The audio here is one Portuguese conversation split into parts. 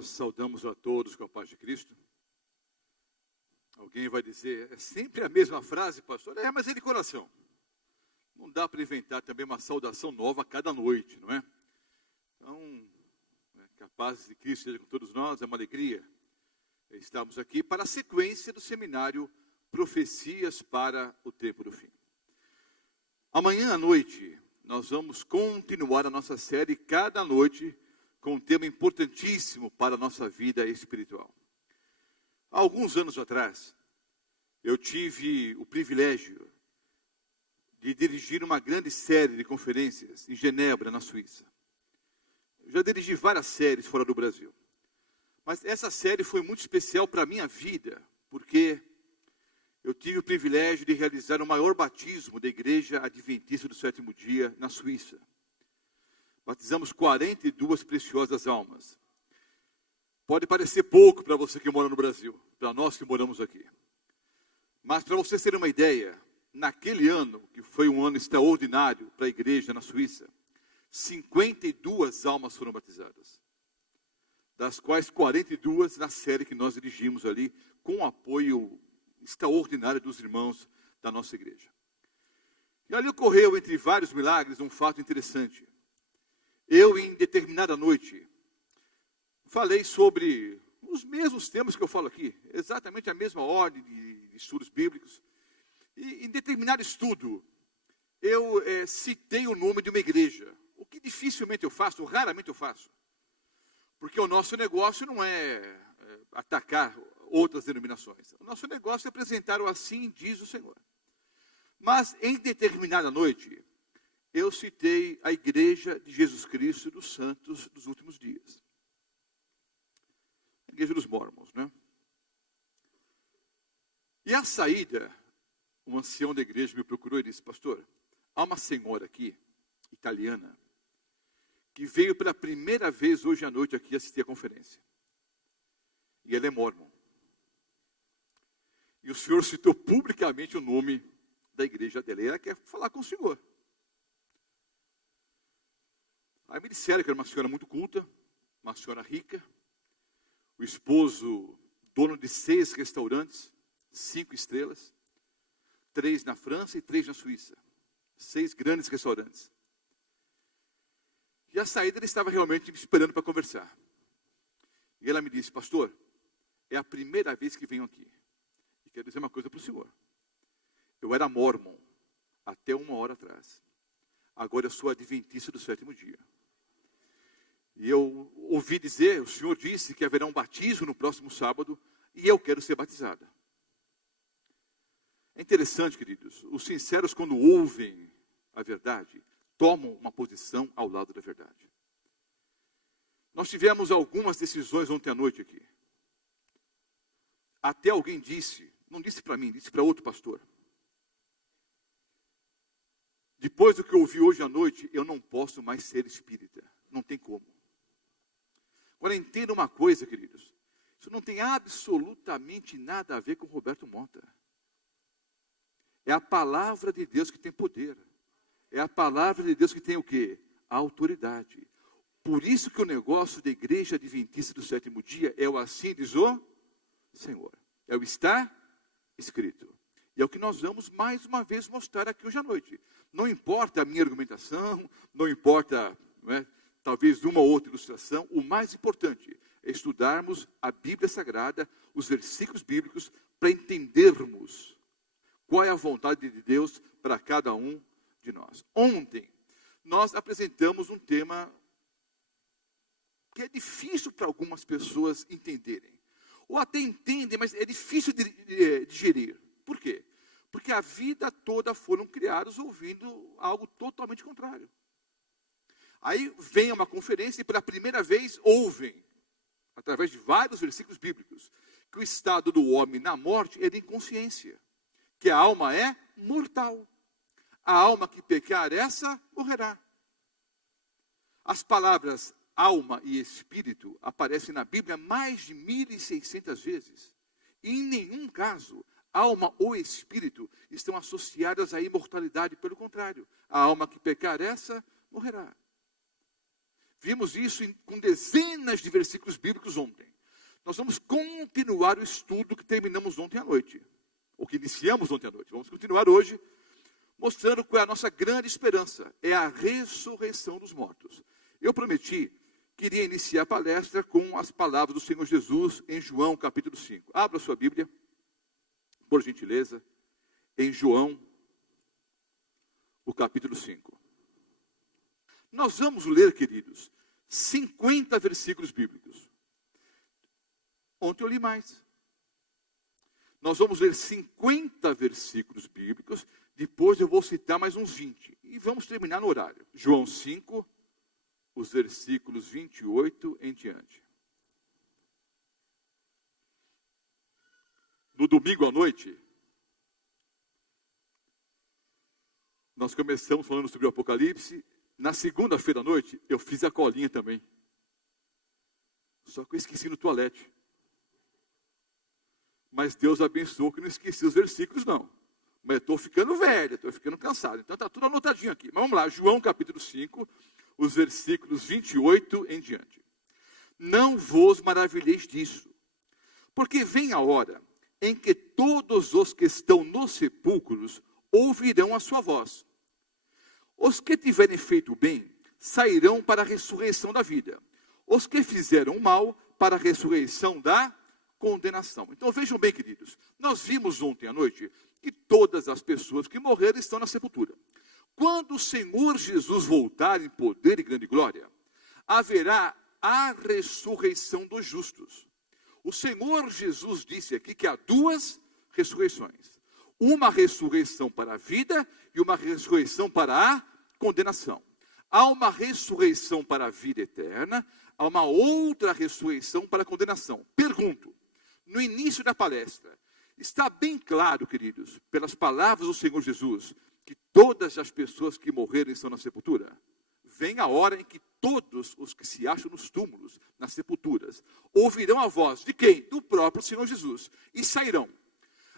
Nós saudamos a todos com a paz de Cristo. Alguém vai dizer, é sempre a mesma frase, pastor? Mas é de coração. Não dá para inventar também uma saudação nova a cada noite, não é? Então, que a paz de Cristo seja com todos nós, é uma alegria. Estamos aqui para a sequência do seminário Profecias para o Tempo do Fim. Amanhã à noite, nós vamos continuar a nossa série cada noite com um tema importantíssimo para a nossa vida espiritual. Há alguns anos atrás, eu tive o privilégio de dirigir uma grande série de conferências em Genebra, na Suíça. Eu já dirigi várias séries fora do Brasil. Mas essa série foi muito especial para a minha vida, porque eu tive o privilégio de realizar o maior batismo da Igreja Adventista do Sétimo Dia na Suíça. Batizamos 42 preciosas almas. Pode parecer pouco para você que mora no Brasil, para nós que moramos aqui. Mas para vocês terem uma ideia, naquele ano, que foi um ano extraordinário para a igreja na Suíça, 52 almas foram batizadas. Das quais 42 na série que nós dirigimos ali, com o apoio extraordinário dos irmãos da nossa igreja. E ali ocorreu, entre vários milagres, um fato interessante. Eu, em determinada noite, falei sobre os mesmos temas que eu falo aqui, exatamente a mesma ordem de estudos bíblicos. E em determinado estudo, eu citei o nome de uma igreja, o que dificilmente eu faço, raramente eu faço. Porque o nosso negócio não é atacar outras denominações. O nosso negócio é apresentar o assim diz o Senhor. Mas em determinada noite, eu citei a Igreja de Jesus Cristo dos Santos dos Últimos Dias. A Igreja dos Mormons, né? E à saída, um ancião da igreja me procurou e disse, pastor, há uma senhora aqui, italiana, que veio pela primeira vez hoje à noite aqui assistir a conferência. E ela é mormon. E o senhor citou publicamente o nome da igreja dela. E ela quer falar com o senhor. Aí me disseram que era uma senhora muito culta, uma senhora rica, o esposo dono de 6 restaurantes, 5 estrelas, 3 na França e 3 na Suíça. 6 grandes restaurantes. E a saída ele estava realmente me esperando para conversar. E ela me disse, pastor, é a primeira vez que venho aqui. E quero dizer uma coisa para o senhor. Eu era mormon até 1 hora atrás. Agora eu sou adventista do sétimo dia. E eu ouvi dizer, o senhor disse que haverá um batismo no próximo sábado, e eu quero ser batizada. É interessante, queridos, os sinceros quando ouvem a verdade, tomam uma posição ao lado da verdade. Nós tivemos algumas decisões ontem à noite aqui. Até alguém disse, não disse para mim, disse para outro pastor. Depois do que eu ouvi hoje à noite, eu não posso mais ser espírita. Não tem como. Agora entenda uma coisa, queridos. Isso não tem absolutamente nada a ver com Roberto Mota. É a palavra de Deus que tem poder. É a palavra de Deus que tem o quê? A autoridade. Por isso que o negócio da igreja adventista do sétimo dia é o assim diz o Senhor. É o está escrito. E é o que nós vamos mais uma vez mostrar aqui hoje à noite. Não importa a minha argumentação, não importa, não é, talvez uma ou outra ilustração, o mais importante é estudarmos a Bíblia Sagrada, os versículos bíblicos, para entendermos qual é a vontade de Deus para cada um de nós. Ontem, nós apresentamos um tema que é difícil para algumas pessoas entenderem. Ou até entendem, mas é difícil de digerir. Por quê? Porque a vida toda foram criados ouvindo algo totalmente contrário. Aí vem uma conferência e pela primeira vez ouvem, através de vários versículos bíblicos, que o estado do homem na morte é de inconsciência. Que a alma é mortal. A alma que pecar, essa morrerá. As palavras alma e espírito aparecem na Bíblia mais de 1.600 vezes. E em nenhum caso, alma ou espírito estão associadas à imortalidade. Pelo contrário, a alma que pecar, essa morrerá. Vimos isso com dezenas de versículos bíblicos ontem. Nós vamos continuar o estudo que terminamos ontem à noite, ou que iniciamos ontem à noite. Vamos continuar hoje, mostrando qual é a nossa grande esperança, é a ressurreição dos mortos. Eu prometi que iria iniciar a palestra com as palavras do Senhor Jesus em João capítulo 5. Abra sua Bíblia, por gentileza, em João, o capítulo 5. Nós vamos ler, queridos, 50 versículos bíblicos. Ontem eu li mais. Nós vamos ler 50 versículos bíblicos, depois eu vou citar mais uns 20. E vamos terminar no horário. João 5, os versículos 28 em diante. No domingo à noite, nós começamos falando sobre o Apocalipse. Na segunda-feira à noite, eu fiz a colinha também. Só que eu esqueci no toalete. Mas Deus abençoou que eu não esqueci os versículos, não. Mas eu estou ficando velho, estou ficando cansado. Então está tudo anotadinho aqui. Mas vamos lá, João capítulo 5, os versículos 28 em diante. Não vos maravilheis disso, porque vem a hora em que todos os que estão nos sepulcros ouvirão a sua voz. Os que tiverem feito o bem sairão para a ressurreição da vida. Os que fizeram o mal para a ressurreição da condenação. Então vejam bem, queridos, nós vimos ontem à noite que todas as pessoas que morreram estão na sepultura. Quando o Senhor Jesus voltar em poder e grande glória, haverá a ressurreição dos justos. O Senhor Jesus disse aqui que há duas ressurreições. Uma ressurreição para a vida e uma ressurreição para a condenação. Há uma ressurreição para a vida eterna, há uma outra ressurreição para a condenação. Pergunto, no início da palestra, está bem claro, queridos, pelas palavras do Senhor Jesus, que todas as pessoas que morreram estão na sepultura? Vem a hora em que todos os que se acham nos túmulos, nas sepulturas, ouvirão a voz de quem? Do próprio Senhor Jesus, e sairão.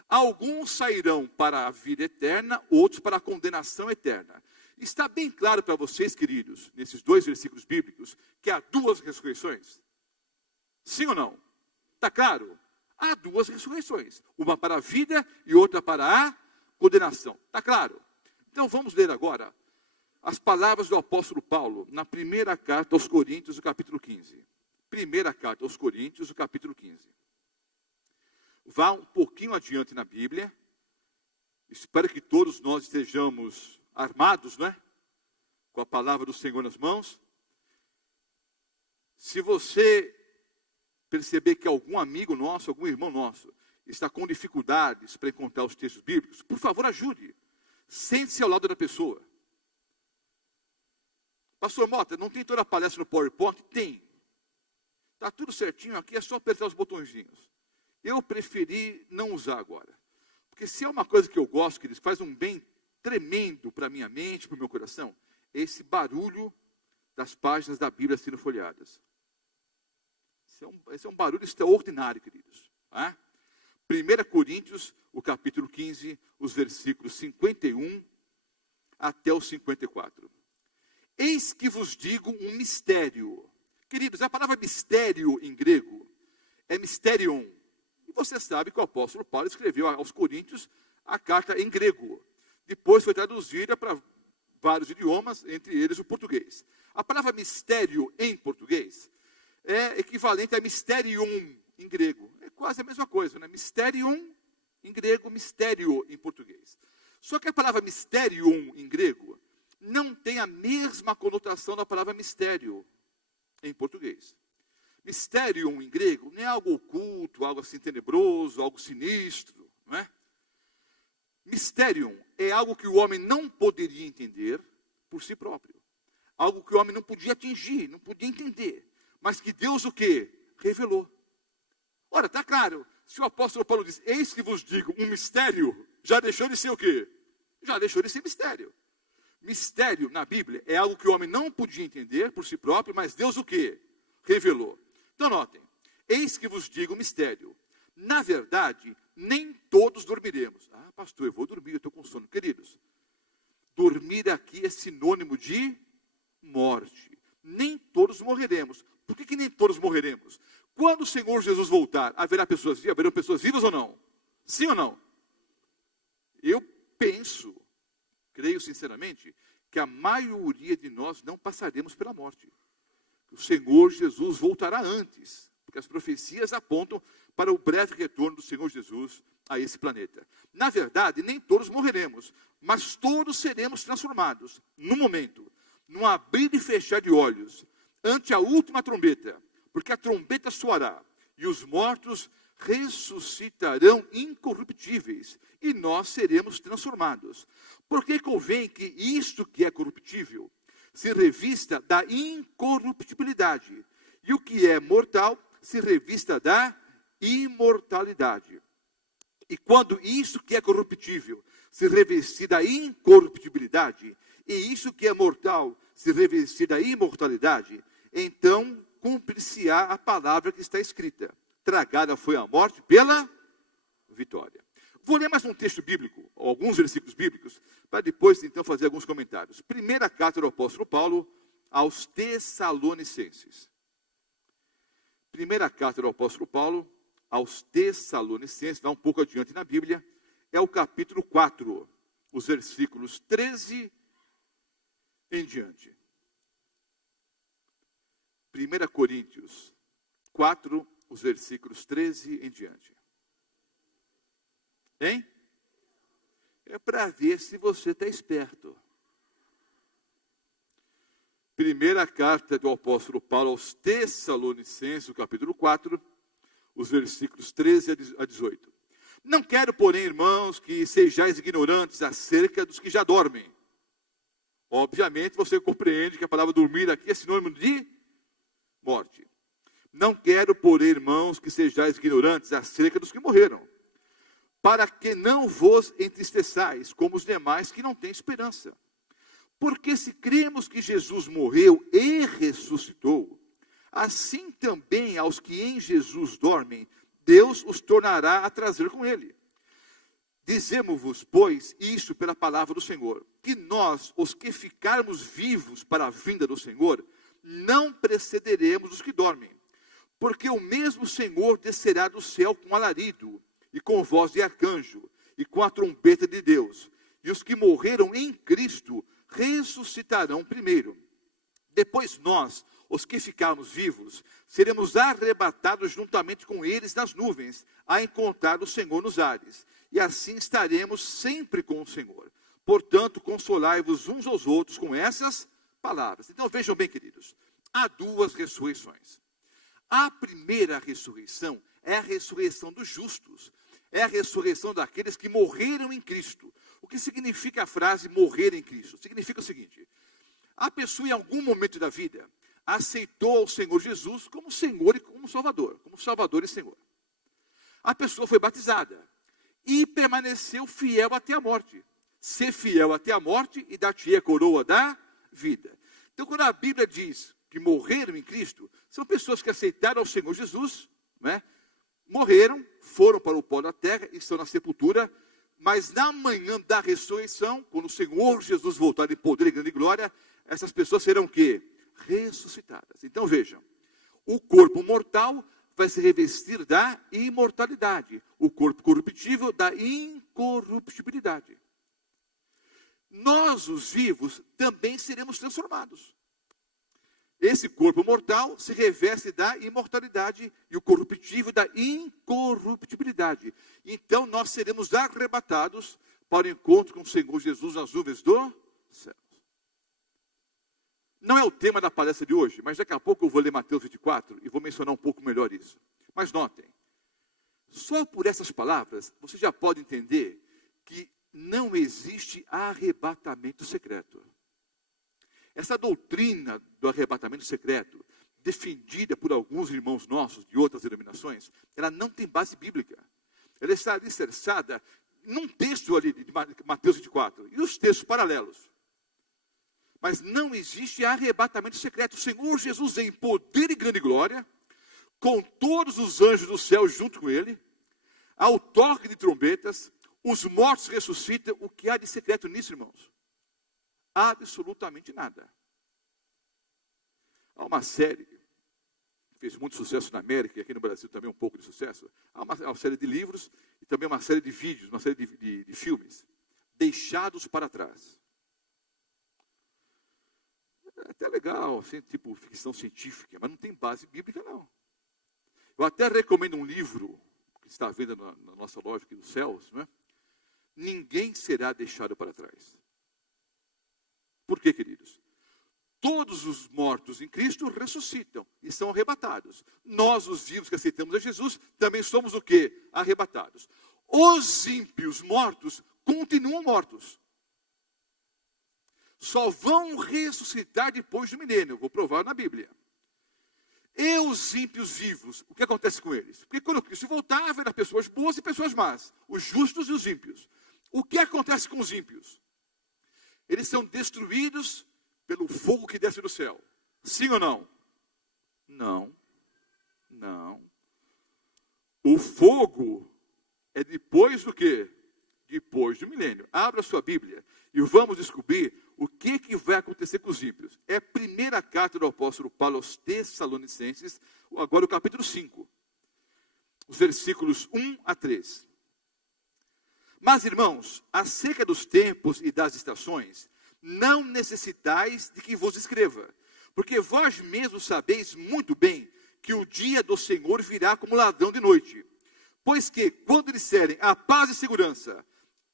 Alguns sairão para a vida eterna, outros para a condenação eterna. Está bem claro para vocês, queridos, nesses dois versículos bíblicos, que há duas ressurreições? Sim ou não? Está claro? Há duas ressurreições, uma para a vida e outra para a condenação. Está claro? Então vamos ler agora as palavras do apóstolo Paulo na primeira carta aos Coríntios, o capítulo 15. Primeira carta aos Coríntios, o capítulo 15. Vá um pouquinho adiante na Bíblia. Espero que todos nós estejamos armados, não é? Com a palavra do Senhor nas mãos. Se você perceber que algum amigo nosso, algum irmão nosso, está com dificuldades para encontrar os textos bíblicos, por favor, ajude. Sente-se ao lado da pessoa. Pastor Mota, não tem toda a palestra no PowerPoint? Tem. Está tudo certinho aqui, é só apertar os botõezinhos. Eu preferi não usar agora. Porque se é uma coisa que eu gosto, que faz um bem tremendo para a minha mente, para o meu coração, é esse barulho das páginas da Bíblia sendo folheadas. Esse é um barulho extraordinário, queridos. 1 Coríntios, o capítulo 15, os versículos 51 até o 54. Eis que vos digo um mistério. Queridos, a palavra mistério em grego é mysterion. E você sabe que o apóstolo Paulo escreveu aos Coríntios a carta em grego. Depois foi traduzida para vários idiomas, entre eles o português. A palavra mistério em português é equivalente a mysterion em grego. É quase a mesma coisa, né? Mysterion em grego, mistério em português. Só que a palavra mysterion em grego não tem a mesma conotação da palavra mistério em português. Mysterion em grego não é algo oculto, algo assim tenebroso, algo sinistro, não é? Mysterion é algo que o homem não poderia entender por si próprio. Algo que o homem não podia atingir, não podia entender. Mas que Deus o quê? Revelou. Ora, está claro, se o apóstolo Paulo diz, eis que vos digo um mistério, já deixou de ser o quê? Já deixou de ser mistério. Mistério na Bíblia é algo que o homem não podia entender por si próprio, mas Deus o quê? Revelou. Então notem, eis que vos digo um mistério. Na verdade, nem todos dormiremos. Ah, pastor, eu vou dormir, eu estou com sono. Queridos, dormir aqui é sinônimo de morte. nem todos morreremos. Por que nem todos morreremos? Quando o Senhor Jesus voltar, haverão pessoas vivas ou não? Sim ou não? Eu penso, creio sinceramente, que a maioria de nós não passaremos pela morte. O Senhor Jesus voltará antes, porque as profecias apontam para o breve retorno do Senhor Jesus a esse planeta. Na verdade, nem todos morreremos, mas todos seremos transformados, no momento, num abrir e fechar de olhos, ante a última trombeta, porque a trombeta soará, e os mortos ressuscitarão incorruptíveis, e nós seremos transformados. Porque convém que isto que é corruptível se revista da incorruptibilidade, e o que é mortal se revista da imortalidade. E quando isso que é corruptível se revestir da incorruptibilidade, e isso que é mortal se revestir da imortalidade, então cumprir-se-á a palavra que está escrita: tragada foi a morte pela vitória. Vou ler mais um texto bíblico, alguns versículos bíblicos, para depois então fazer alguns comentários. Primeira carta do apóstolo Paulo aos Tessalonicenses. Primeira carta do apóstolo Paulo aos Tessalonicenses, vai um pouco adiante na Bíblia, é o capítulo 4, os versículos 13 em diante. 1 Coríntios 4, os versículos 13 em diante. Hein? É para ver se você está esperto. Primeira carta do apóstolo Paulo aos Tessalonicenses, o capítulo 4, os versículos 13 a 18. Não quero, porém, irmãos, que sejais ignorantes acerca dos que já dormem. Obviamente, você compreende que a palavra dormir aqui é sinônimo de morte. Não quero, porém, irmãos, que sejais ignorantes acerca dos que morreram, para que não vos entristeçais, como os demais que não têm esperança. Porque se cremos que Jesus morreu e ressuscitou, assim também aos que em Jesus dormem, Deus os tornará a trazer com ele. Dizemos-vos, pois, isto pela palavra do Senhor, que nós, os que ficarmos vivos para a vinda do Senhor, não precederemos os que dormem. Porque o mesmo Senhor descerá do céu com alarido, e com voz de arcanjo, e com a trombeta de Deus. E os que morreram em Cristo ressuscitarão primeiro. Depois nós, os que ficarmos vivos, seremos arrebatados juntamente com eles nas nuvens, a encontrar o Senhor nos ares. E assim estaremos sempre com o Senhor. Portanto, consolai-vos uns aos outros com essas palavras. Então vejam bem, queridos, há duas ressurreições. A primeira ressurreição é a ressurreição dos justos. É a ressurreição daqueles que morreram em Cristo. O que significa a frase morrer em Cristo? Significa o seguinte: a pessoa em algum momento da vida aceitou o Senhor Jesus como Senhor e como Salvador e Senhor. A pessoa foi batizada e permaneceu fiel até a morte. Ser fiel até a morte e dar-te-ei a coroa da vida. Então, quando a Bíblia diz que morreram em Cristo, são pessoas que aceitaram o Senhor Jesus, não é? Morreram, foram para o pó da terra, estão na sepultura, mas na manhã da ressurreição, quando o Senhor Jesus voltar em poder e grande glória, essas pessoas serão o quê? Ressuscitadas. Então vejam, o corpo mortal vai se revestir da imortalidade, o corpo corruptível da incorruptibilidade. Nós, os vivos, também seremos transformados. Esse corpo mortal se reveste da imortalidade e o corruptível da incorruptibilidade. Então nós seremos arrebatados para o encontro com o Senhor Jesus nas nuvens do céu. Não é o tema da palestra de hoje, mas daqui a pouco eu vou ler Mateus 24 e vou mencionar um pouco melhor isso. Mas notem, só por essas palavras você já pode entender que não existe arrebatamento secreto. Essa doutrina do arrebatamento secreto, defendida por alguns irmãos nossos de outras denominações, ela não tem base bíblica. Ela está alicerçada num texto ali de Mateus 24 e os textos paralelos. Mas não existe arrebatamento secreto. O Senhor Jesus vem em poder e grande glória, com todos os anjos do céu junto com ele, ao toque de trombetas, os mortos ressuscitam. O que há de secreto nisso, irmãos? Absolutamente nada. Há uma série que fez muito sucesso na América, e aqui no Brasil também um pouco de sucesso. Há uma série de livros e também uma série de vídeos, uma série de filmes, Deixados para Trás. É até legal, assim, tipo ficção científica, mas não tem base bíblica, não. Eu até recomendo um livro que está à venda na nossa loja aqui dos céus, não é? Ninguém será deixado para trás. Por quê, queridos? Todos os mortos em Cristo ressuscitam e são arrebatados. Nós, os vivos que aceitamos a Jesus, também somos o quê? Arrebatados. Os ímpios mortos continuam mortos. Só vão ressuscitar depois do milênio. Vou provar na Bíblia. E os ímpios vivos, o que acontece com eles? Porque quando Cristo voltar, haverá pessoas boas e pessoas más. Os justos e os ímpios. O que acontece com os ímpios? Eles são destruídos pelo fogo que desce do céu. Sim ou não? Não. Não. O fogo é depois do quê? Depois do milênio. Abra sua Bíblia e vamos descobrir o que vai acontecer com os ímpios. É a primeira carta do apóstolo Paulo aos Tessalonicenses, agora o capítulo 5. Os versículos 1 a 3. Mas, irmãos, acerca dos tempos e das estações, não necessitais de que vos escreva, porque vós mesmos sabeis muito bem que o dia do Senhor virá como ladrão de noite. Pois que, quando disserem a paz e segurança,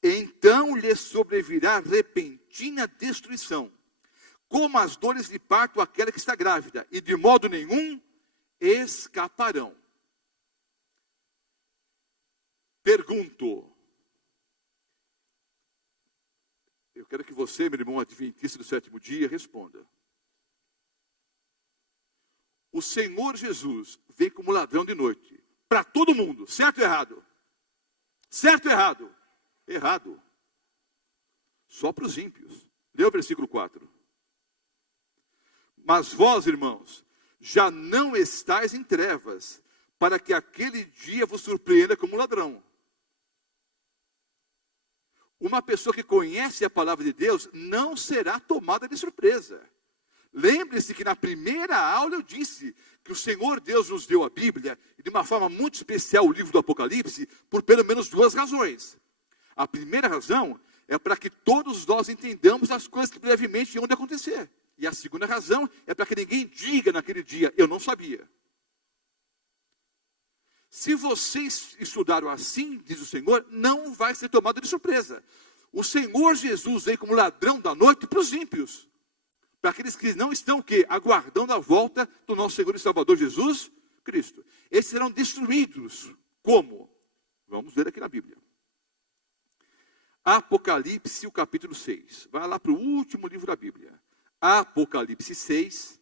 então lhes sobrevirá repentina destruição, como as dores de parto àquela que está grávida, e de modo nenhum escaparão. Pergunto, eu quero que você, meu irmão adventista do sétimo dia, responda. O Senhor Jesus vem como ladrão de noite, para todo mundo, certo ou errado? Certo ou errado? Errado. Só para os ímpios. Lê o versículo 4. Mas vós, irmãos, já não estáis em trevas, para que aquele dia vos surpreenda como ladrão. Uma pessoa que conhece a palavra de Deus não será tomada de surpresa. Lembre-se que na primeira aula eu disse que o Senhor Deus nos deu a Bíblia, e de uma forma muito especial o livro do Apocalipse, por pelo menos duas razões. A primeira razão é para que todos nós entendamos as coisas que brevemente iam de acontecer. E a segunda razão é para que ninguém diga naquele dia, eu não sabia. Se vocês estudaram assim, diz o Senhor, não vai ser tomado de surpresa. O Senhor Jesus veio como ladrão da noite para os ímpios. Para aqueles que não estão o quê? Aguardando a volta do nosso Senhor e Salvador Jesus Cristo. Esses serão destruídos. Como? Vamos ver aqui na Bíblia. Apocalipse, o capítulo 6. Vai lá para o último livro da Bíblia. Apocalipse 6,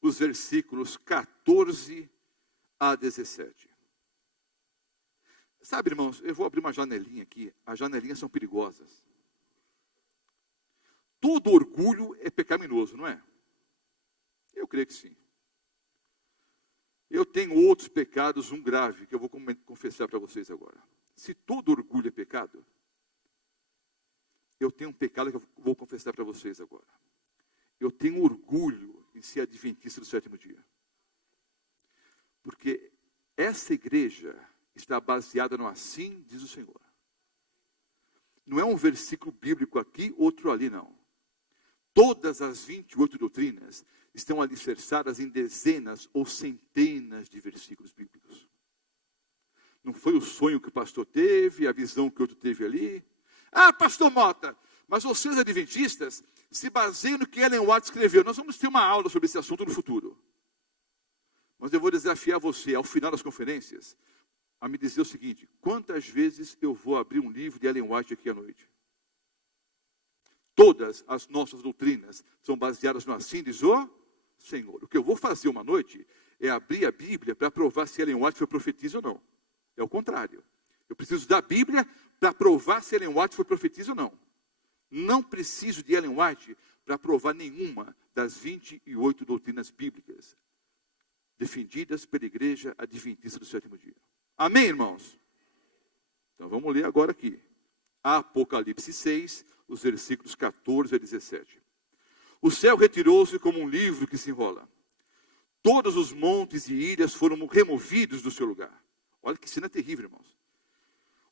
os versículos 14 a 17. Sabe, irmãos, eu vou abrir uma janelinha aqui. As janelinhas são perigosas. Todo orgulho é pecaminoso, não é? Eu creio que sim. Eu tenho outros pecados, um grave, que eu vou confessar para vocês agora. Se todo orgulho é pecado, eu tenho um pecado que eu vou confessar para vocês agora. Eu tenho orgulho em ser adventista do sétimo dia. Porque essa igreja está baseada no assim, diz o Senhor. Não é um versículo bíblico aqui, outro ali, não. Todas as 28 doutrinas estão alicerçadas em dezenas ou centenas de versículos bíblicos. Não foi o sonho que o pastor teve, a visão que o outro teve ali. Ah, pastor Mota, mas vocês adventistas se baseiam no que Ellen White escreveu. Nós vamos ter uma aula sobre esse assunto no futuro. Mas eu vou desafiar você, ao final das conferências, a me dizer o seguinte: quantas vezes eu vou abrir um livro de Ellen White aqui à noite? Todas as nossas doutrinas são baseadas no assim, diz o Senhor. O que eu vou fazer uma noite é abrir a Bíblia para provar se Ellen White foi profetisa ou não. É o contrário. Eu preciso da Bíblia para provar se Ellen White foi profetisa ou não. Não preciso de Ellen White para provar nenhuma das 28 doutrinas bíblicas defendidas pela igreja adventista do sétimo dia. Amém, irmãos? Então vamos ler agora aqui. Apocalipse 6, os versículos 14 a 17. O céu retirou-se como um livro que se enrola. Todos os montes e ilhas foram removidos do seu lugar. Olha que cena terrível, irmãos.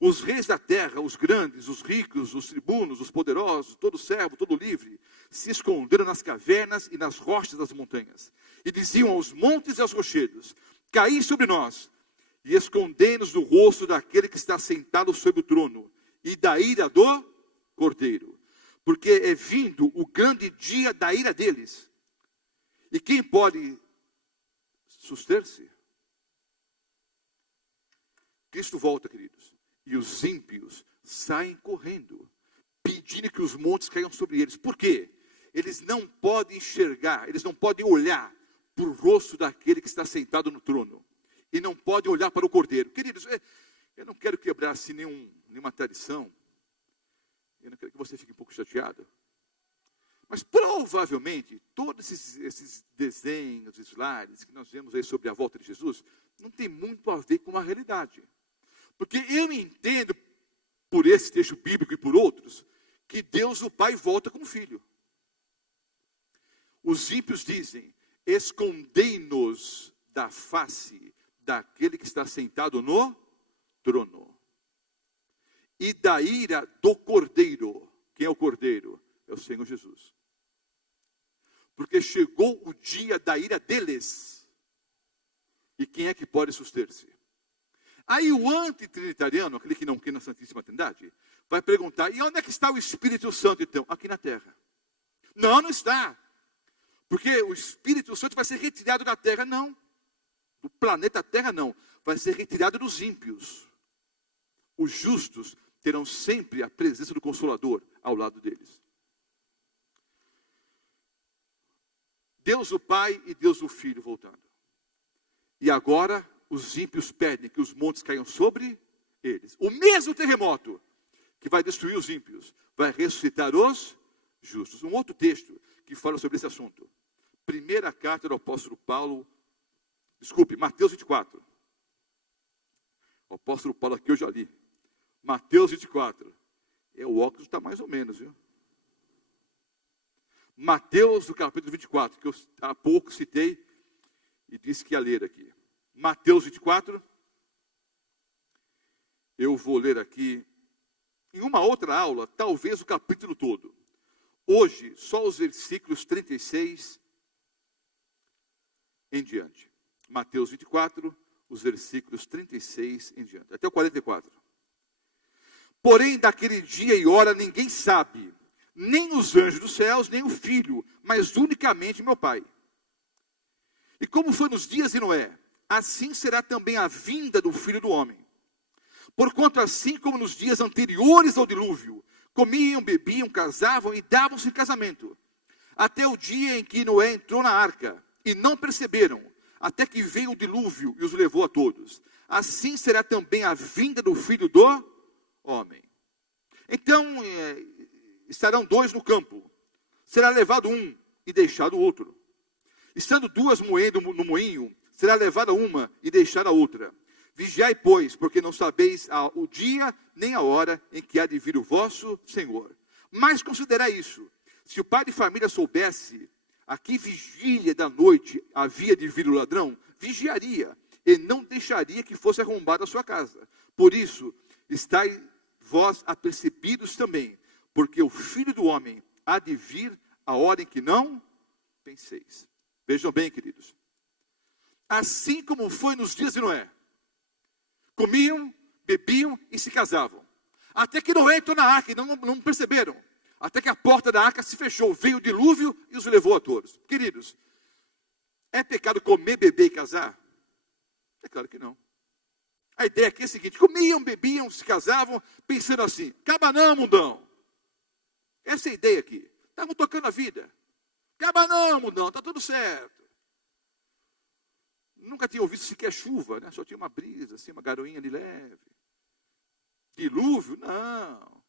Os reis da terra, os grandes, os ricos, os tribunos, os poderosos, todo servo, todo livre, se esconderam nas cavernas e nas rochas das montanhas. E diziam aos montes e aos rochedos: caí sobre nós, e escondei-nos do rosto daquele que está sentado sobre o trono, e da ira do Cordeiro. Porque é vindo o grande dia da ira deles. E quem pode suster-se? Cristo volta, queridos. E os ímpios saem correndo, pedindo que os montes caiam sobre eles. Por quê? Eles não podem enxergar, eles não podem olhar para o rosto daquele que está sentado no trono. E não podem olhar para o Cordeiro. Queridos, eu não quero quebrar assim nenhuma tradição. Eu não quero que você fique um pouco chateado. Mas provavelmente, todos esses desenhos, slides que nós vemos aí sobre a volta de Jesus, não tem muito a ver com a realidade. Porque eu entendo, por esse texto bíblico e por outros, que Deus o Pai volta como filho. Os ímpios dizem: escondei-nos da face daquele que está sentado no trono. E da ira do Cordeiro. Quem é o Cordeiro? É o Senhor Jesus. Porque chegou o dia da ira deles. E quem é que pode suster-se? Aí o antitrinitariano, aquele que não crê na Santíssima Trindade, vai perguntar: e onde é que está o Espírito Santo então? Aqui na terra. Não, não está. Porque o Espírito Santo vai ser retirado da terra, não. Do planeta Terra, não. Vai ser retirado dos ímpios. Os justos terão sempre a presença do Consolador ao lado deles. Deus o Pai e Deus o Filho voltando. E agora os ímpios pedem que os montes caiam sobre eles. O mesmo terremoto que vai destruir os ímpios vai ressuscitar os justos. Um outro texto que fala sobre esse assunto. Primeira carta do apóstolo Paulo, Mateus 24. O apóstolo Paulo aqui eu já li. Mateus 24. O óculos está mais ou menos, viu? Mateus, do capítulo 24, que eu há pouco citei e disse que ia ler aqui. Mateus 24, eu vou ler aqui, em uma outra aula, talvez o capítulo todo. Hoje, só os versículos 36 em diante. Mateus 24, os versículos 36 em diante, até o 44. Porém, daquele dia e hora ninguém sabe, nem os anjos dos céus, nem o Filho, mas unicamente meu Pai. E como foi nos dias de Noé, assim será também a vinda do Filho do Homem. Porquanto assim como nos dias anteriores ao dilúvio, comiam, bebiam, casavam e davam-se em casamento, até o dia em que Noé entrou na arca, e não perceberam, até que veio o dilúvio e os levou a todos. Assim será também a vinda do Filho do Homem. Então, estarão dois no campo, será levado um e deixado o outro. Estando duas moendo no moinho, será levada uma e deixada a outra. Vigiai, pois, porque não sabeis o dia nem a hora em que há de vir o vosso Senhor. Mas considerai isso: se o pai de família soubesse a que vigília da noite havia de vir o ladrão, vigiaria e não deixaria que fosse arrombada a sua casa. Por isso, estai vós apercebidos também, porque o Filho do Homem há de vir a hora em que não penseis. Vejam bem, queridos. Assim como foi nos dias de Noé. Comiam, bebiam e se casavam. Até que Noé entrou na arca e não perceberam. Até que a porta da arca se fechou. Veio o dilúvio e os levou a todos. Queridos, é pecado comer, beber e casar? É claro que não. A ideia aqui é a seguinte: comiam, bebiam, se casavam, pensando assim: acaba não, mundão. Essa é a ideia aqui. Estavam tocando a vida. Acaba não, mundão, está tudo certo. Nunca tinha ouvido sequer chuva, né? Só tinha uma brisa, assim, uma garoinha de leve. Dilúvio? Não.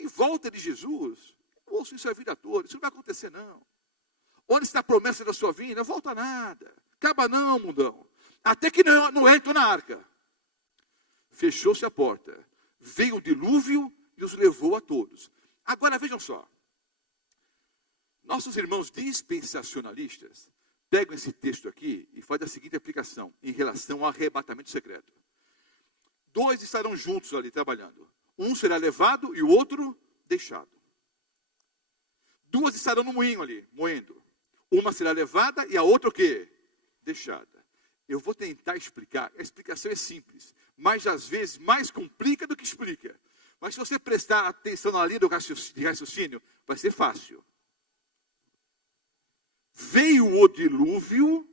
Em volta de Jesus, eu ouço isso a vida toda, isso não vai acontecer não. Onde está a promessa da sua vinda? Não volta nada. Acaba não, mundão. Até que Noé entrou na arca. Fechou-se a porta. Veio o dilúvio e os levou a todos. Agora vejam só. Nossos irmãos dispensacionalistas pegam esse texto aqui e fazem a seguinte aplicação em relação ao arrebatamento secreto. 2 estarão juntos ali trabalhando. Um será levado e o outro deixado. 2 estarão no moinho ali, moendo. Uma será levada e a outra o quê? Deixada. Eu vou tentar explicar. A explicação é simples, mas às vezes mais complica do que explica. Mas se você prestar atenção na linha de raciocínio, vai ser fácil. Veio o dilúvio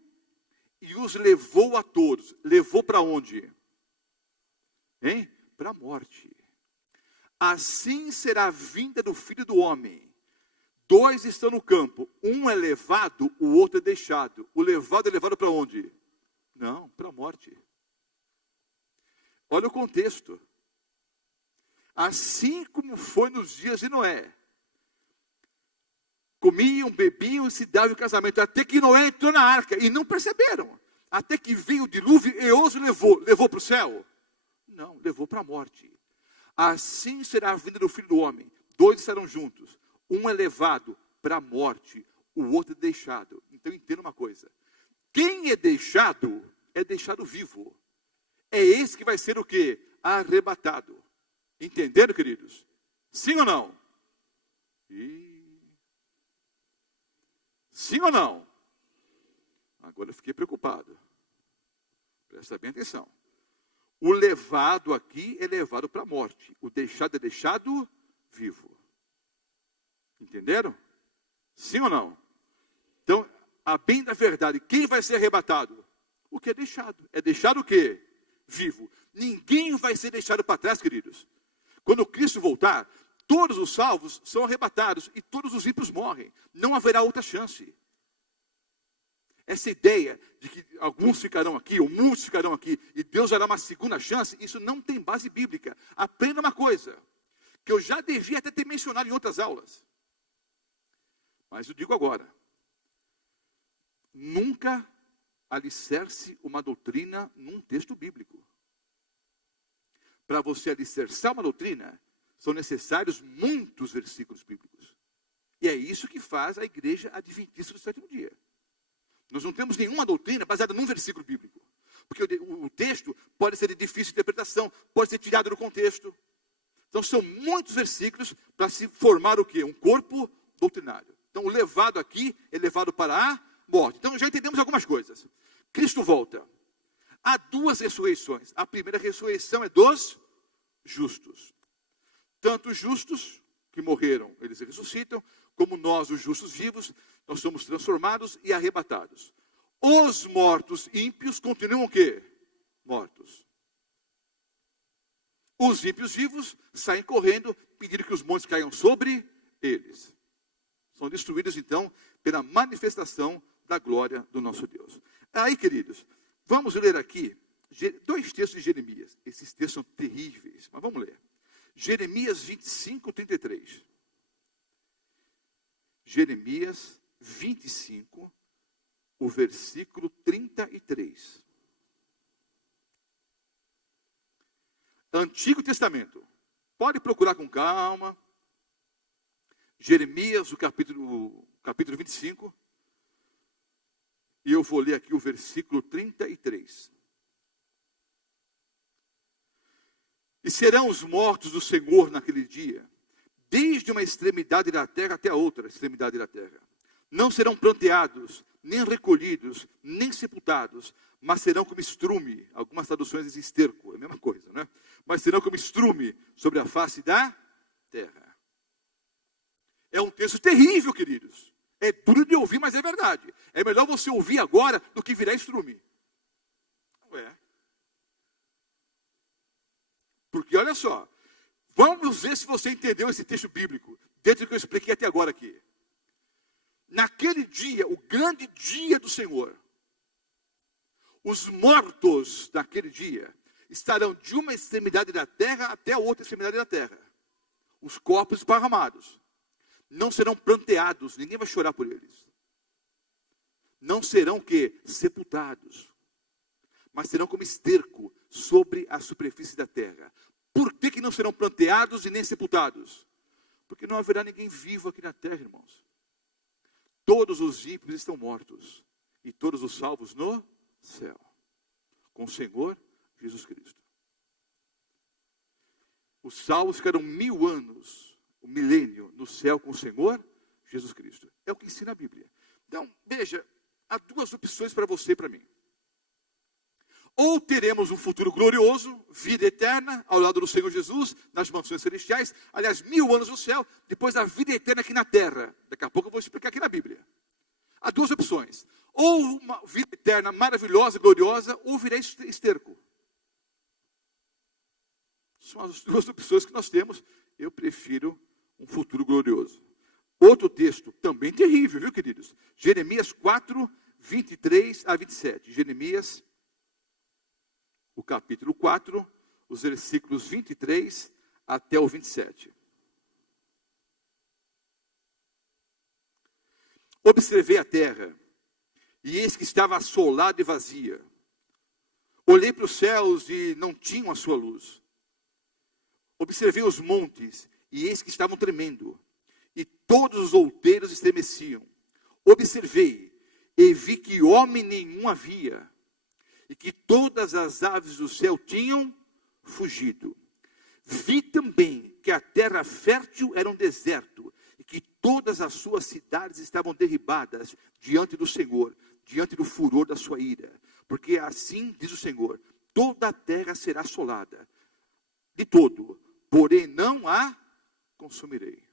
e os levou a todos. Levou para onde? Para a morte. Assim será a vinda do Filho do Homem. 2 estão no campo. Um é levado, o outro é deixado. O levado é levado para onde? Não, para a morte. Olha o contexto. Assim como foi nos dias de Noé. Comiam, bebiam e se davam em casamento. Até que Noé entrou na arca e não perceberam. Até que veio o dilúvio e os levou. Levou para o céu? Não, levou para a morte. Assim será a vinda do Filho do Homem. 2 estarão juntos. Um é levado para a morte, o outro é deixado. Então entenda uma coisa. Quem é deixado vivo. É esse que vai ser o quê? Arrebatado. Entenderam, queridos? Sim ou não? Sim ou não? Agora eu fiquei preocupado. Presta bem atenção. O levado aqui é levado para a morte. O deixado é deixado vivo. Entenderam? Sim ou não? Então, a bem da verdade, quem vai ser arrebatado? O que é deixado. É deixado o quê? Vivo. Ninguém vai ser deixado para trás, queridos. Quando Cristo voltar, todos os salvos são arrebatados e todos os ímpios morrem. Não haverá outra chance. Essa ideia de que alguns ficarão aqui, ou muitos ficarão aqui, e Deus dará uma segunda chance, isso não tem base bíblica. Aprenda uma coisa, que eu já devia até ter mencionado em outras aulas. Mas eu digo agora. Nunca alicerce uma doutrina num texto bíblico. Para você alicerçar uma doutrina, são necessários muitos versículos bíblicos. E é isso que faz a igreja adventista do sétimo dia. Nós não temos nenhuma doutrina baseada num versículo bíblico. Porque o texto pode ser de difícil interpretação, pode ser tirado do contexto. Então são muitos versículos para se formar o quê? Um corpo doutrinário. Então o levado aqui é levado para a morte. Então já entendemos algumas coisas. Cristo volta. Há 2 ressurreições. A primeira ressurreição é dos justos. Tanto os justos que morreram, eles ressuscitam, como nós, os justos vivos, nós somos transformados e arrebatados. Os mortos ímpios continuam o quê? Mortos. Os ímpios vivos saem correndo, pedindo que os montes caiam sobre eles. São destruídos, então, pela manifestação da glória do nosso Deus. Aí, queridos, vamos ler aqui 2 textos de Jeremias. Esses textos são terríveis, mas vamos ler. Jeremias 25, 33. Jeremias 25, o versículo 33. Antigo Testamento. Pode procurar com calma. Jeremias, o capítulo 25. E eu vou ler aqui o versículo 33. E serão os mortos do Senhor naquele dia, desde uma extremidade da terra até a outra extremidade da terra. Não serão planteados, nem recolhidos, nem sepultados, mas serão como estrume. Algumas traduções dizem esterco, é a mesma coisa, né? Mas serão como estrume sobre a face da terra. É um texto terrível, queridos. É duro de ouvir, mas é verdade. É melhor você ouvir agora do que virar estrume. Não é? Porque olha só, vamos ver se você entendeu esse texto bíblico, dentro do que eu expliquei até agora aqui. Naquele dia, o grande dia do Senhor, os mortos naquele dia estarão de uma extremidade da terra até a outra extremidade da terra. Os corpos esparramados. Não serão planteados, ninguém vai chorar por eles. Não serão o quê? Sepultados. Mas serão como esterco sobre a superfície da terra. Por que não serão planteados e nem sepultados? Porque não haverá ninguém vivo aqui na terra, irmãos. todos os ímpios estão mortos, e todos os salvos no céu, com o Senhor Jesus Cristo. Os salvos ficarão 1000 anos, o milênio, no céu com o Senhor Jesus Cristo. É o que ensina a Bíblia. Então, veja, há duas opções para você e para mim. Ou teremos um futuro glorioso, vida eterna, ao lado do Senhor Jesus, nas mansões celestiais, aliás, 1000 anos no céu, depois a vida eterna aqui na terra. Daqui a pouco eu vou explicar aqui na Bíblia. Há duas opções. Ou uma vida eterna maravilhosa, gloriosa, ou virá esterco. São as duas opções que nós temos. Eu prefiro um futuro glorioso. Outro texto, também terrível, viu, queridos? Jeremias 4, 23 a 27. Jeremias, o capítulo 4, os versículos 23 até o 27. Observei a terra, e eis que estava assolada e vazia. Olhei para os céus e não tinham a sua luz. Observei os montes, e eis que estavam tremendo, e todos os outeiros estremeciam. Observei, e vi que homem nenhum havia, e que todas as aves do céu tinham fugido. Vi também que a terra fértil era um deserto, e que todas as suas cidades estavam derribadas diante do Senhor, diante do furor da sua ira. Porque assim diz o Senhor, toda a terra será assolada, de todo, porém não a consumirei.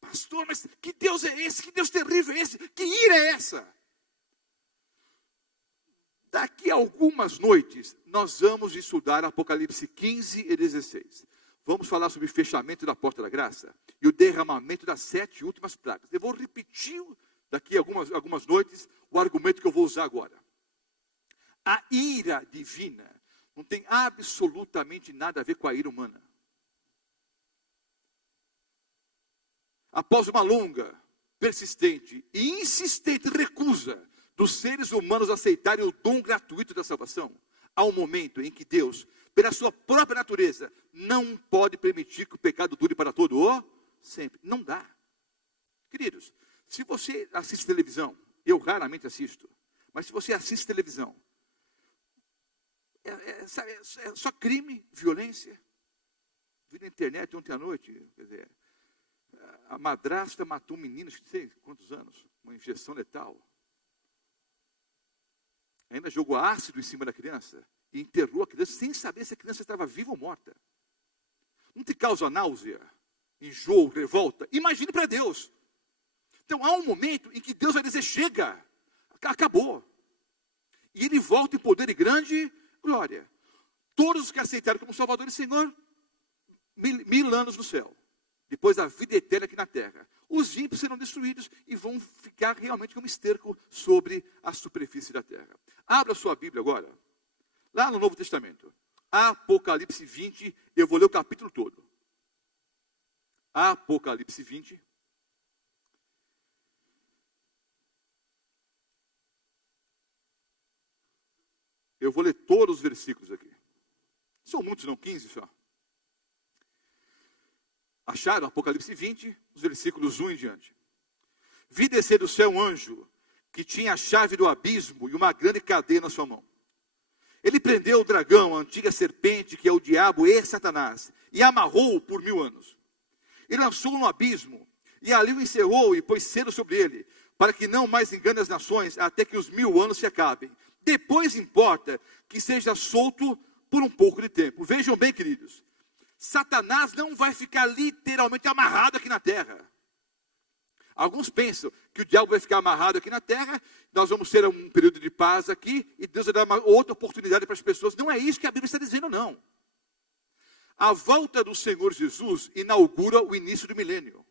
Pastor, mas que Deus é esse? Que Deus terrível é esse? Que ira é essa? Daqui a algumas noites, nós vamos estudar Apocalipse 15 e 16. Vamos falar sobre o fechamento da porta da graça e o derramamento das 7 últimas pragas. Eu vou repetir daqui a algumas noites o argumento que eu vou usar agora. A ira divina não tem absolutamente nada a ver com a ira humana. Após uma longa, persistente e insistente recusa dos seres humanos aceitarem o dom gratuito da salvação, há um momento em que Deus, pela sua própria natureza, não pode permitir que o pecado dure para todo o sempre. Não dá. Queridos, se você assiste televisão, eu raramente assisto, mas se você assiste televisão, é só crime, violência. Vi na internet ontem à noite, quer dizer, a madrasta matou um menino, não sei quantos anos, uma injeção letal. Ainda jogou ácido em cima da criança e enterrou a criança sem saber se a criança estava viva ou morta. Não te causa náusea, enjoo, revolta? Imagine para Deus. Então há um momento em que Deus vai dizer, chega, acabou. E Ele volta em poder e grande glória. Todos os que aceitaram como Salvador e Senhor, 1000 anos no céu. Depois a vida eterna aqui na terra. Os ímpios serão destruídos e vão ficar realmente como esterco sobre a superfície da terra. Abra sua Bíblia agora, lá no Novo Testamento. Apocalipse 20, eu vou ler o capítulo todo. Apocalipse 20. Eu vou ler todos os versículos aqui. São muitos, não? 15 só. Acharam? Apocalipse 20, os versículos 1 em diante. Vi descer do céu um anjo, que tinha a chave do abismo e uma grande cadeia na sua mão. Ele prendeu o dragão, a antiga serpente, que é o diabo e Satanás, e amarrou-o por 1000 anos. E lançou-o no abismo, e ali o encerrou e pôs selo sobre ele, para que não mais engane as nações, até que os 1000 anos se acabem. Depois importa que seja solto por um pouco de tempo. Vejam bem, queridos, Satanás não vai ficar literalmente amarrado aqui na terra. Alguns pensam que o diabo vai ficar amarrado aqui na terra, nós vamos ter um período de paz aqui, e Deus vai dar uma outra oportunidade para as pessoas. Não é isso que a Bíblia está dizendo, não. A volta do Senhor Jesus inaugura o início do milênio.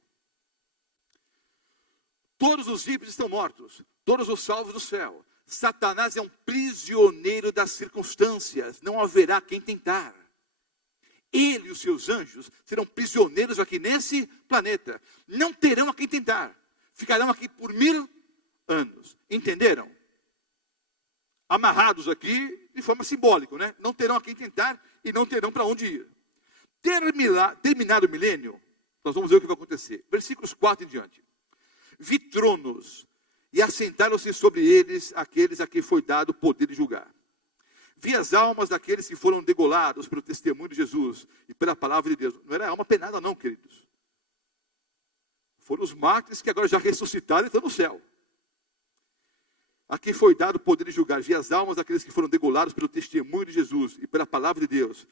Todos os ímpios estão mortos, todos os salvos do céu. Satanás é um prisioneiro das circunstâncias, não haverá quem tentar. Ele e os seus anjos serão prisioneiros aqui nesse planeta. Não terão a quem tentar. Ficarão aqui por 1000 anos. Entenderam? Amarrados aqui de forma simbólica, né? Não terão a quem tentar e não terão para onde ir. Terminado o milênio, nós vamos ver o que vai acontecer. Versículos 4 em diante. Vi tronos, e assentaram-se sobre eles aqueles a quem foi dado o poder de julgar. Vi as almas daqueles que foram degolados pelo testemunho de Jesus e pela palavra de Deus. Não era alma penada não, queridos. Foram os mártires que agora já ressuscitaram e estão no céu. A quem foi dado o poder de julgar. Vi as almas daqueles que foram degolados pelo testemunho de Jesus e pela palavra de Deus.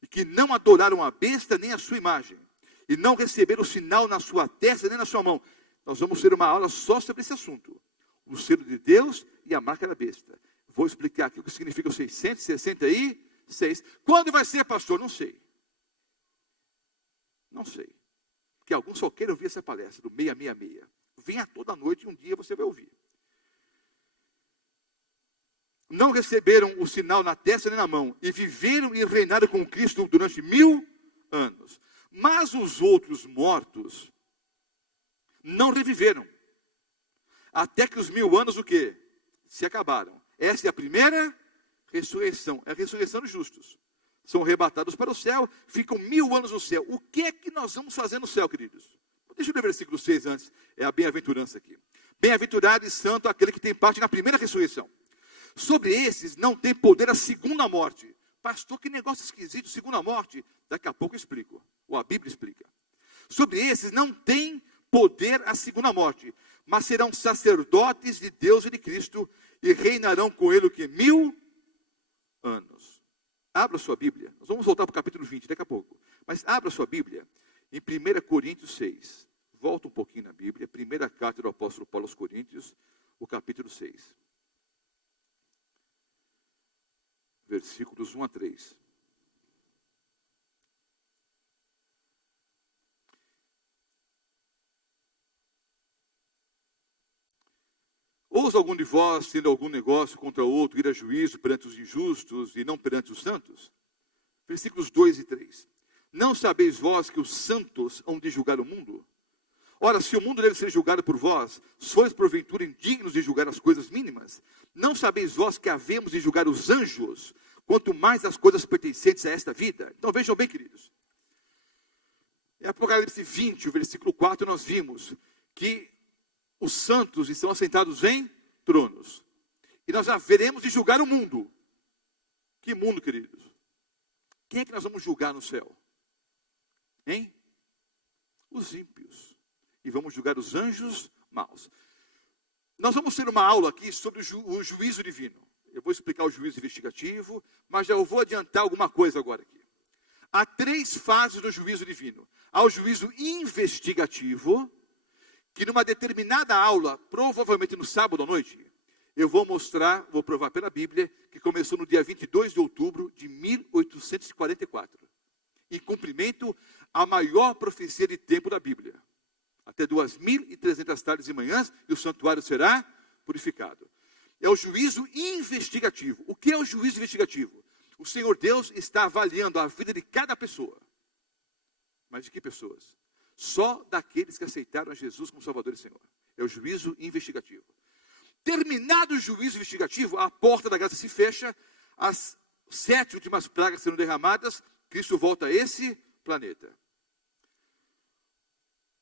E que não adoraram a besta nem a sua imagem. E não receberam o sinal na sua testa nem na sua mão. Nós vamos ter uma aula só sobre esse assunto. O selo de Deus e a marca da besta. Vou explicar aqui o que significa os 666. Quando vai ser, pastor? Não sei. Não sei. Porque alguns só querem ouvir essa palestra do 666. Venha toda noite e um dia você vai ouvir. Não receberam o sinal na testa nem na mão. E viveram e reinaram com Cristo durante 1000 anos. Mas os outros mortos não reviveram. Até que os 1000 anos o quê? Se acabaram. Essa é a primeira ressurreição. É a ressurreição dos justos. São arrebatados para o céu, ficam 1000 anos no céu. O que é que nós vamos fazer no céu, queridos? Deixa eu ler o versículo 6 antes. É a bem-aventurança aqui. Bem-aventurado e santo aquele que tem parte na primeira ressurreição. Sobre esses não tem poder a segunda morte. Pastor, que negócio esquisito, segunda morte. Daqui a pouco eu explico. Ou a Bíblia explica. Sobre esses não tem poder a segunda morte. Mas serão sacerdotes de Deus e de Cristo. E reinarão com ele o que? 1000 anos. Abra sua Bíblia. Nós vamos voltar para o capítulo 20 daqui a pouco. Mas abra sua Bíblia em 1 Coríntios 6. Volta um pouquinho na Bíblia. Primeira carta do apóstolo Paulo aos Coríntios, o capítulo 6. Versículos 1 a 3. Ousa algum de vós, tendo algum negócio contra outro, ir a juízo perante os injustos e não perante os santos? Versículos 2 e 3. Não sabeis vós que os santos hão de julgar o mundo? Ora, se o mundo deve ser julgado por vós, sois porventura indignos de julgar as coisas mínimas? Não sabeis vós que havemos de julgar os anjos, quanto mais as coisas pertencentes a esta vida? Então vejam bem, queridos. Em Apocalipse 20, o versículo 4, nós vimos que os santos estão assentados em tronos. E nós haveremos de julgar o mundo. Que mundo, queridos? Quem é que nós vamos julgar no céu? Hein? Os ímpios. E vamos julgar os anjos maus. Nós vamos ter uma aula aqui sobre o juízo divino. Eu vou explicar o juízo investigativo, mas já eu vou adiantar alguma coisa agora aqui. Há 3 fases do juízo divino. Há o juízo investigativo, que numa determinada aula, provavelmente no sábado à noite, eu vou provar pela Bíblia, que começou no dia 22 de outubro de 1844. Em cumprimento à maior profecia de tempo da Bíblia. Até 2.300 tardes e manhãs, e o santuário será purificado. É o juízo investigativo. O que é o juízo investigativo? O Senhor Deus está avaliando a vida de cada pessoa. Mas de que pessoas? Só daqueles que aceitaram a Jesus como Salvador e Senhor. É o juízo investigativo. Terminado o juízo investigativo, a porta da graça se fecha, as 7 últimas pragas serão derramadas, Cristo volta a esse planeta.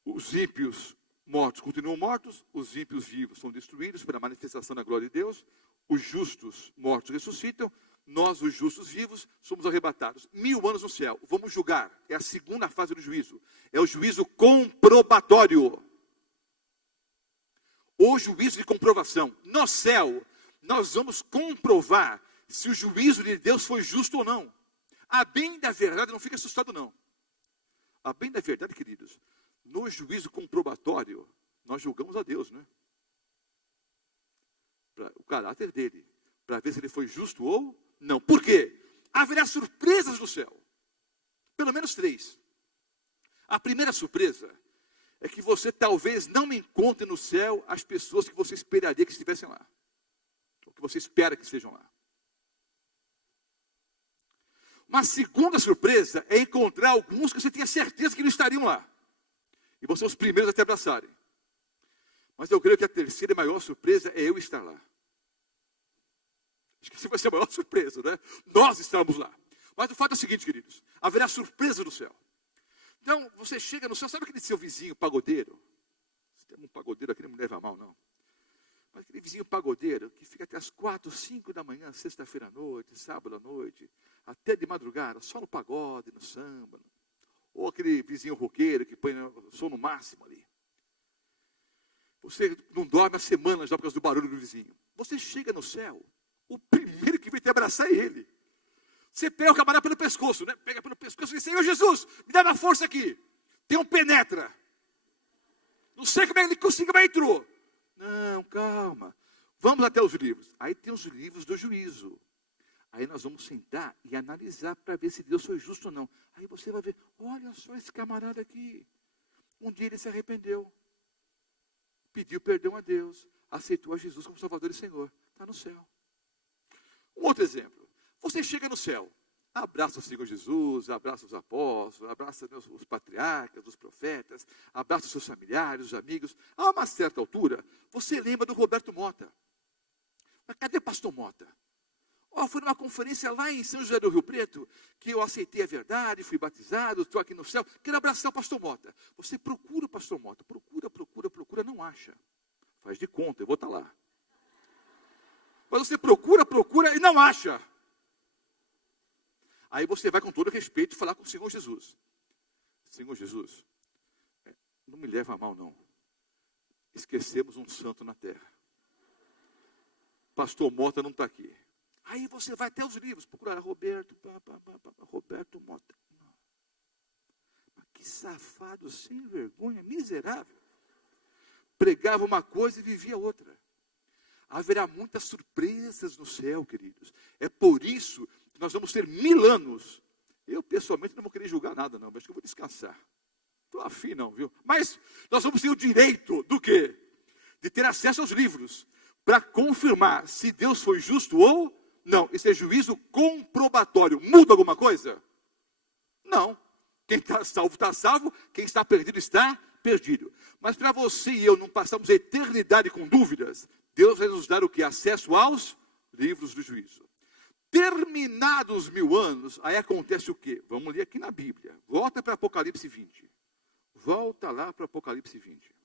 Os ímpios mortos continuam mortos, os ímpios vivos são destruídos pela manifestação da glória de Deus, os justos mortos ressuscitam, nós, os justos vivos, somos arrebatados. 1000 anos no céu, vamos julgar. É a segunda fase do juízo. É o juízo comprobatório. O juízo de comprovação. No céu, nós vamos comprovar se o juízo de Deus foi justo ou não. A bem da verdade, não fica assustado não. A bem da verdade, queridos, no juízo comprobatório, nós julgamos a Deus, né? O caráter dele, para ver se ele foi justo ou não. Por quê? Haverá surpresas no céu. Pelo menos 3. A primeira surpresa é que você talvez não encontre no céu as pessoas que você esperaria que estivessem lá. Ou que você espera que estejam lá. Uma segunda surpresa é encontrar alguns que você tinha certeza que não estariam lá. E vão ser os primeiros a te abraçarem. Mas eu creio que a terceira e maior surpresa é eu estar lá. Acho que essa vai ser a maior surpresa, né? Nós estamos lá. Mas o fato é o seguinte, queridos. Haverá surpresa no céu. Então, você chega no céu, sabe aquele seu vizinho pagodeiro? Tem um pagodeiro aqui, não me leva a mal, não. Mas aquele vizinho pagodeiro que fica até as 4, 5 da manhã, sexta-feira à noite, sábado à noite, até de madrugada, só no pagode, no samba. Ou aquele vizinho roqueiro que põe o som no máximo ali. Você não dorme há semanas já por causa do barulho do vizinho. Você chega no céu, o primeiro que vem te abraçar é ele. Você pega o camarada pelo pescoço, né? Pega pelo pescoço e diz, Senhor Jesus, me dá uma força aqui. Tem um penetra. Não sei como é que ele conseguiu, mas entrou. Não, calma. Vamos até os livros. Aí tem os livros do juízo. Aí nós vamos sentar e analisar para ver se Deus foi justo ou não. Aí você vai ver, olha só esse camarada aqui. Um dia ele se arrependeu. Pediu perdão a Deus. Aceitou a Jesus como Salvador e Senhor. Está no céu. Um outro exemplo. Você chega no céu. Abraça o Senhor Jesus, abraça os apóstolos, abraça os patriarcas, os profetas, abraça os seus familiares, os amigos. A uma certa altura, você lembra do Roberto Mota. Mas cadê pastor Mota? Fui numa conferência lá em São José do Rio Preto, que eu aceitei a verdade, fui batizado, estou aqui no céu, quero abraçar o pastor Mota. Você procura o pastor Mota, procura, não acha. Faz de conta, eu vou estar lá. Mas você procura e não acha. Aí você vai com todo respeito falar com o Senhor Jesus. Senhor Jesus, não me leva a mal não. Esquecemos um santo na terra. Pastor Mota não está aqui. Aí você vai até os livros, procurar Roberto Mota. Mas que safado, sem vergonha, miserável. Pregava uma coisa e vivia outra. Haverá muitas surpresas no céu, queridos. É por isso que nós vamos ter 1000 anos. Eu, pessoalmente, não vou querer julgar nada, não. Mas acho que eu vou descansar. Estou afim, não, viu? Mas nós vamos ter o direito do quê? De ter acesso aos livros. Para confirmar se Deus foi justo ou não. Esse é juízo comprobatório. Muda alguma coisa? Não. Quem está salvo. Quem está perdido, está perdido. Mas para você e eu não passarmos a eternidade com dúvidas, Deus vai nos dar o que? Acesso aos livros do juízo. Terminados 1000 anos, aí acontece o quê? Vamos ler aqui na Bíblia. Volta para Apocalipse 20. Volta lá para Apocalipse 20.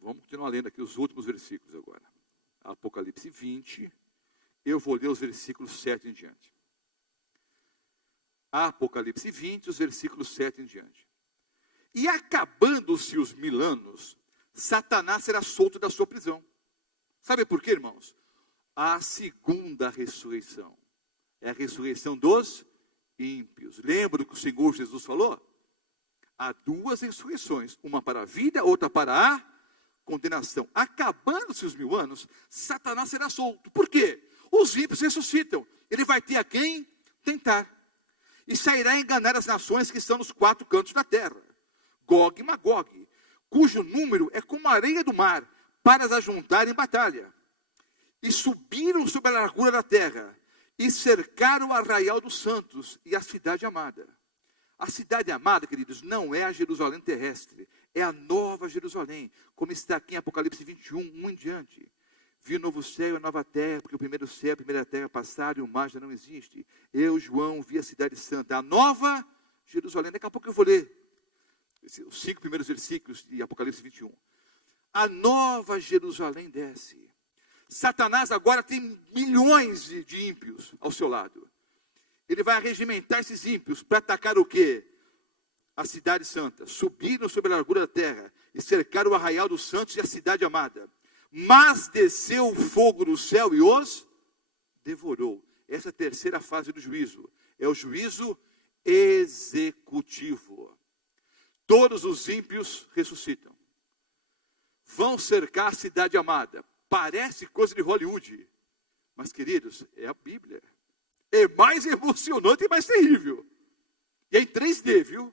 Vamos continuar lendo aqui os últimos versículos agora. Apocalipse 20. Eu vou ler os versículos 7 em diante. Apocalipse 20, os versículos 7 em diante. E acabando-se os 1000 anos, Satanás será solto da sua prisão. Sabe por quê, irmãos? A segunda ressurreição. É a ressurreição dos ímpios. Lembra do que o Senhor Jesus falou? Há 2 ressurreições. Uma para a vida, outra para a condenação. Acabando-se os 1000 anos, Satanás será solto. Por quê? Os ímpios ressuscitam. Ele vai ter a quem tentar. E sairá a enganar as nações que estão nos 4 cantos da terra. Gog e Magog, cujo número é como a areia do mar, para as ajuntar em batalha. E subiram sobre a largura da terra, e cercaram o arraial dos santos e a cidade amada. A cidade amada, queridos, não é a Jerusalém terrestre, é a nova Jerusalém, como está aqui em Apocalipse 21, 1 em diante. Vi o novo céu e a nova terra, porque o primeiro céu e a primeira terra passaram e o mar já não existe. Eu, João, vi a cidade santa, a nova Jerusalém. Daqui a pouco eu vou ler os 5 primeiros versículos de Apocalipse 21. A nova Jerusalém desce. Satanás agora tem milhões de ímpios ao seu lado. Ele vai regimentar esses ímpios para atacar o quê? A cidade santa. Subiram sobre a largura da terra e cercaram o arraial dos santos e a cidade amada. Mas desceu o fogo do céu e os devorou. Essa é a terceira fase do juízo. É o juízo executivo. Todos os ímpios ressuscitam. Vão cercar a cidade amada. Parece coisa de Hollywood. Mas, queridos, é a Bíblia. É mais emocionante e mais terrível. E é em 3D, viu?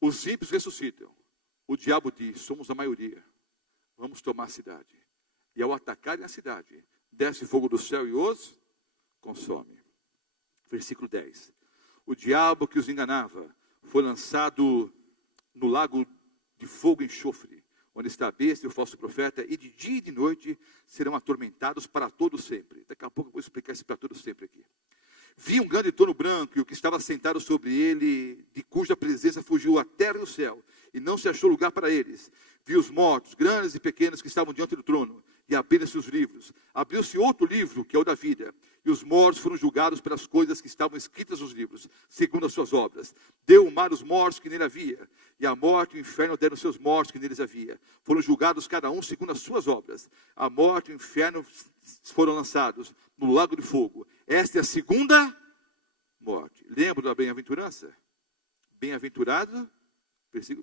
Os ímpios ressuscitam. O diabo diz, somos a maioria. Vamos tomar a cidade. E ao atacarem a cidade, desce fogo do céu e os consome. Versículo 10. O diabo que os enganava foi lançado no lago de fogo e enxofre, onde está a besta e o falso profeta, e de dia e de noite serão atormentados para todo sempre. Daqui a pouco eu vou explicar isso para todo sempre aqui. Vi um grande trono branco, e o que estava sentado sobre ele, de cuja presença fugiu a terra e o céu, e não se achou lugar para eles. Vi os mortos, grandes e pequenos, que estavam diante do trono, e abriram-se os livros. Abriu-se outro livro, que é o da vida, e os mortos foram julgados pelas coisas que estavam escritas nos livros, segundo as suas obras. Deu o mar os mortos que nele havia, e a morte e o inferno deram seus mortos que neles havia. Foram julgados cada um segundo as suas obras. A morte e o inferno foram lançados no lago de fogo. Esta é a segunda morte. Lembra da bem-aventurança? Bem-aventurado,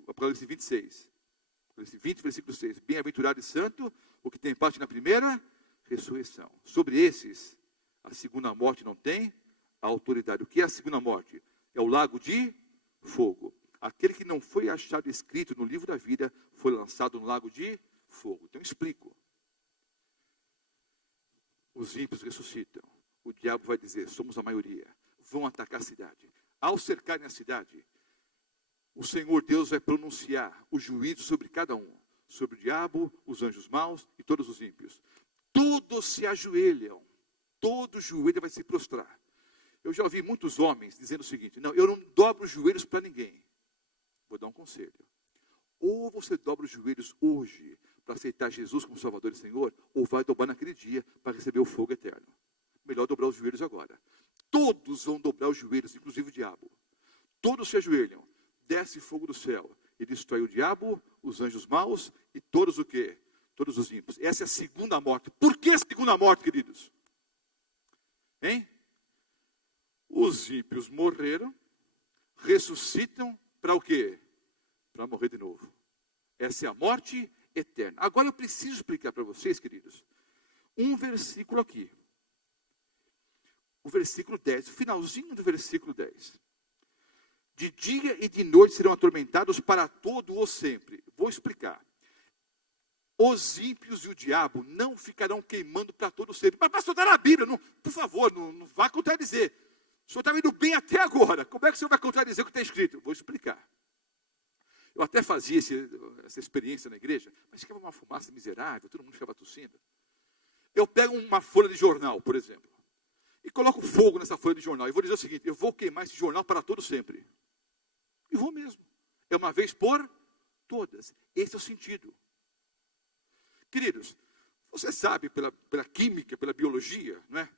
Apocalipse 26. Apocalipse 20, versículo 6. Bem-aventurado e santo, o que tem parte na primeira ressurreição. Sobre esses, a segunda morte não tem autoridade. O que é a segunda morte? É o lago de fogo. Aquele que não foi achado escrito no livro da vida, foi lançado no lago de fogo. Então, explico. Os ímpios ressuscitam. O diabo vai dizer, somos a maioria. Vão atacar a cidade. Ao cercarem a cidade, o Senhor Deus vai pronunciar o juízo sobre cada um. Sobre o diabo, os anjos maus e todos os ímpios. Todos se ajoelham. Todo joelho vai se prostrar. Eu já ouvi muitos homens dizendo o seguinte, não, eu não dobro os joelhos para ninguém. Vou dar um conselho. Ou você dobra os joelhos hoje para aceitar Jesus como Salvador e Senhor, ou vai dobrar naquele dia para receber o fogo eterno. Melhor dobrar os joelhos agora. Todos vão dobrar os joelhos, inclusive o diabo. Todos se ajoelham. Desce fogo do céu e destrói o diabo, os anjos maus e todos o quê? Todos os ímpios. Essa é a segunda morte. Por que a segunda morte, queridos? Hein? Os ímpios morreram, ressuscitam para o quê? Para morrer de novo. Essa é a morte eterna. Agora eu preciso explicar para vocês, queridos, um versículo aqui. O versículo 10, o finalzinho do versículo 10. De dia e de noite serão atormentados para todo o sempre. Vou explicar. Os ímpios e o diabo não ficarão queimando para todo o sempre. Mas pastor, está na Bíblia, não, por favor, não vá contradizer. O senhor está indo bem até agora. Como é que o senhor vai contradizer o que está escrito? Vou explicar. Eu até fazia essa experiência na igreja, mas ficava uma fumaça miserável, todo mundo ficava tossindo. Eu pego uma folha de jornal, por exemplo, e coloco fogo nessa folha de jornal. E vou dizer o seguinte, eu vou queimar esse jornal para todo sempre. E vou mesmo. É uma vez por todas. Esse é o sentido. Queridos, você sabe pela química, pela biologia, não é?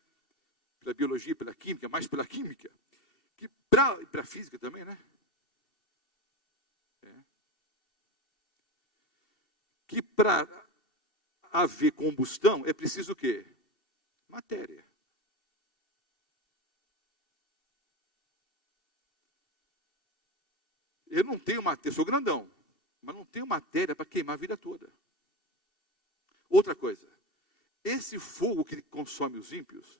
Pela biologia, pela química, mais pela química, que para a física também, né? Que para haver combustão é preciso o quê? Matéria. Eu não tenho matéria, sou grandão, mas não tenho matéria para queimar a vida toda. Outra coisa, esse fogo que consome os ímpios,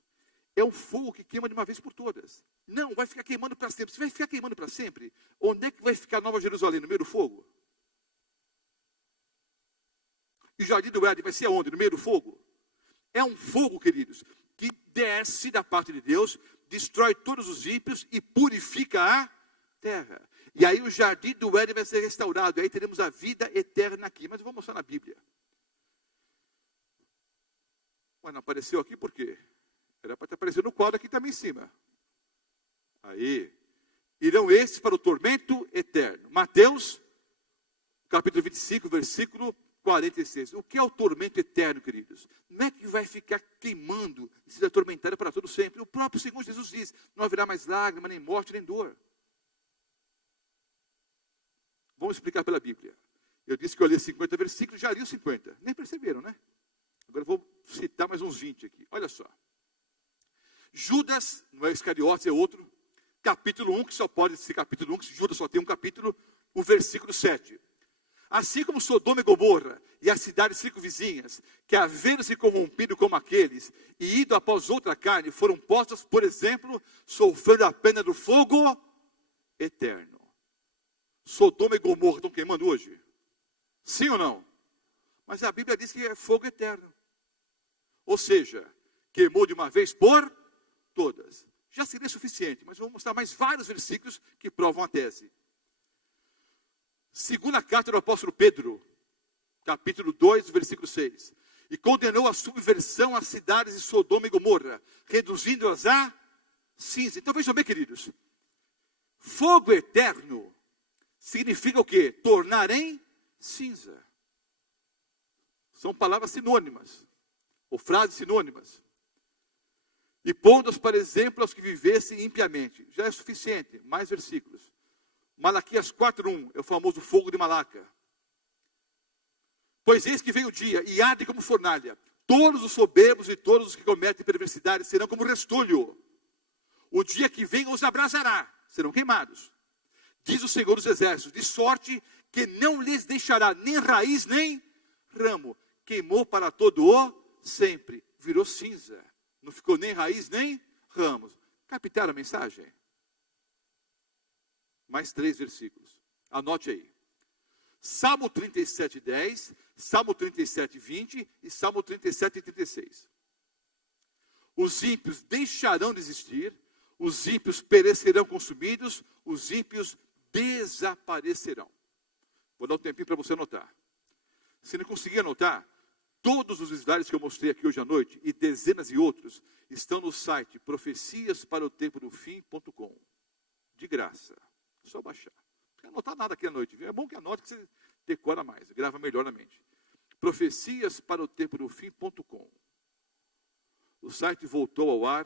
é um fogo que queima de uma vez por todas. Não, vai ficar queimando para sempre. Se vai ficar queimando para sempre, onde é que vai ficar Nova Jerusalém? No meio do fogo? E o Jardim do Éden vai ser aonde? No meio do fogo? É um fogo, queridos, que desce da parte de Deus, destrói todos os ímpios e purifica a terra. E aí o Jardim do Éden vai ser restaurado. E aí teremos a vida eterna aqui. Mas eu vou mostrar na Bíblia. Mas não apareceu aqui por quê? Era para estar aparecendo no quadro aqui também em cima. Aí. Irão esses para o tormento eterno. Mateus, capítulo 25, versículo 46. O que é o tormento eterno, queridos? Não é que vai ficar queimando e se atormentando para todo sempre. O próprio Senhor Jesus diz, não haverá mais lágrima, nem morte, nem dor. Vamos explicar pela Bíblia. Eu disse que eu li 50 versículos, já li os 50. Nem perceberam, né? Agora eu vou citar mais uns 20 aqui. Olha só. Judas, não é Iscariotes, é outro. Capítulo 1, que só pode ser capítulo 1, que Judas só tem um capítulo, o versículo 7. Assim como Sodoma e Gomorra e as cidades circunvizinhas, que havendo se corrompido como aqueles, e ido após outra carne, foram postas, por exemplo, sofrendo a pena do fogo eterno. Sodoma e Gomorra estão queimando hoje? Sim ou não? Mas a Bíblia diz que é fogo eterno. Ou seja, queimou de uma vez por todas. Já seria suficiente, mas vou mostrar mais vários versículos que provam a tese. Segunda carta do apóstolo Pedro, capítulo 2, versículo 6. E condenou a subversão às cidades de Sodoma e Gomorra, reduzindo-as a cinza. Então vejam bem, queridos. Fogo eterno significa o quê? Tornar em cinza. São palavras sinônimas, ou frases sinônimas. E pondo-as para exemplo aos que vivessem impiamente. Já é suficiente, mais versículos. Malaquias 4:1, é o famoso fogo de Malaca. Pois eis que vem o dia, e arde como fornalha. Todos os soberbos e todos os que cometem perversidade serão como restolho. O dia que vem os abrasará, serão queimados. Diz o Senhor dos Exércitos, de sorte que não lhes deixará nem raiz nem ramo. Queimou para todo o sempre, virou cinza. Não ficou nem raiz nem ramos. Captaram a mensagem? Mais 3 versículos. Anote aí. Salmo 37:10, Salmo 37:20 e Salmo 37:36. Os ímpios deixarão de existir, os ímpios perecerão consumidos, os ímpios desaparecerão. Vou dar um tempinho para você anotar. Se não conseguir anotar, todos os slides que eu mostrei aqui hoje à noite, e dezenas de outros, estão no site profeciasparaotempodofim.com. De graça. É só baixar. Não quero anotar nada aqui à noite. É bom que anote que você decora mais, grava melhor na mente. profeciasparaotempodofim.com. O site voltou ao ar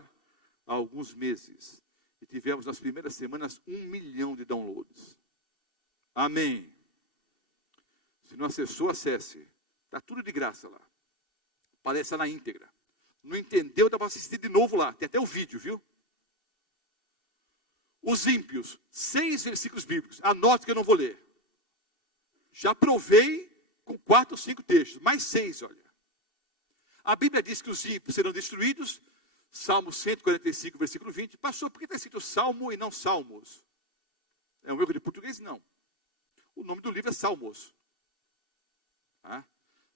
há alguns meses. E tivemos nas primeiras semanas 1 milhão de downloads. Amém. Se não acessou, acesse. Está tudo de graça lá. Aparece na íntegra. Não entendeu, dá para assistir de novo lá. Tem até o vídeo, viu? Os ímpios. 6 versículos bíblicos. Anote que eu não vou ler. Já provei com 4 ou 5 textos. Mais 6, olha. A Bíblia diz que os ímpios serão destruídos. Salmo 145, versículo 20. Pastor, por que está escrito Salmo e não Salmos? É um erro de português? Não. O nome do livro é Salmos. Ah,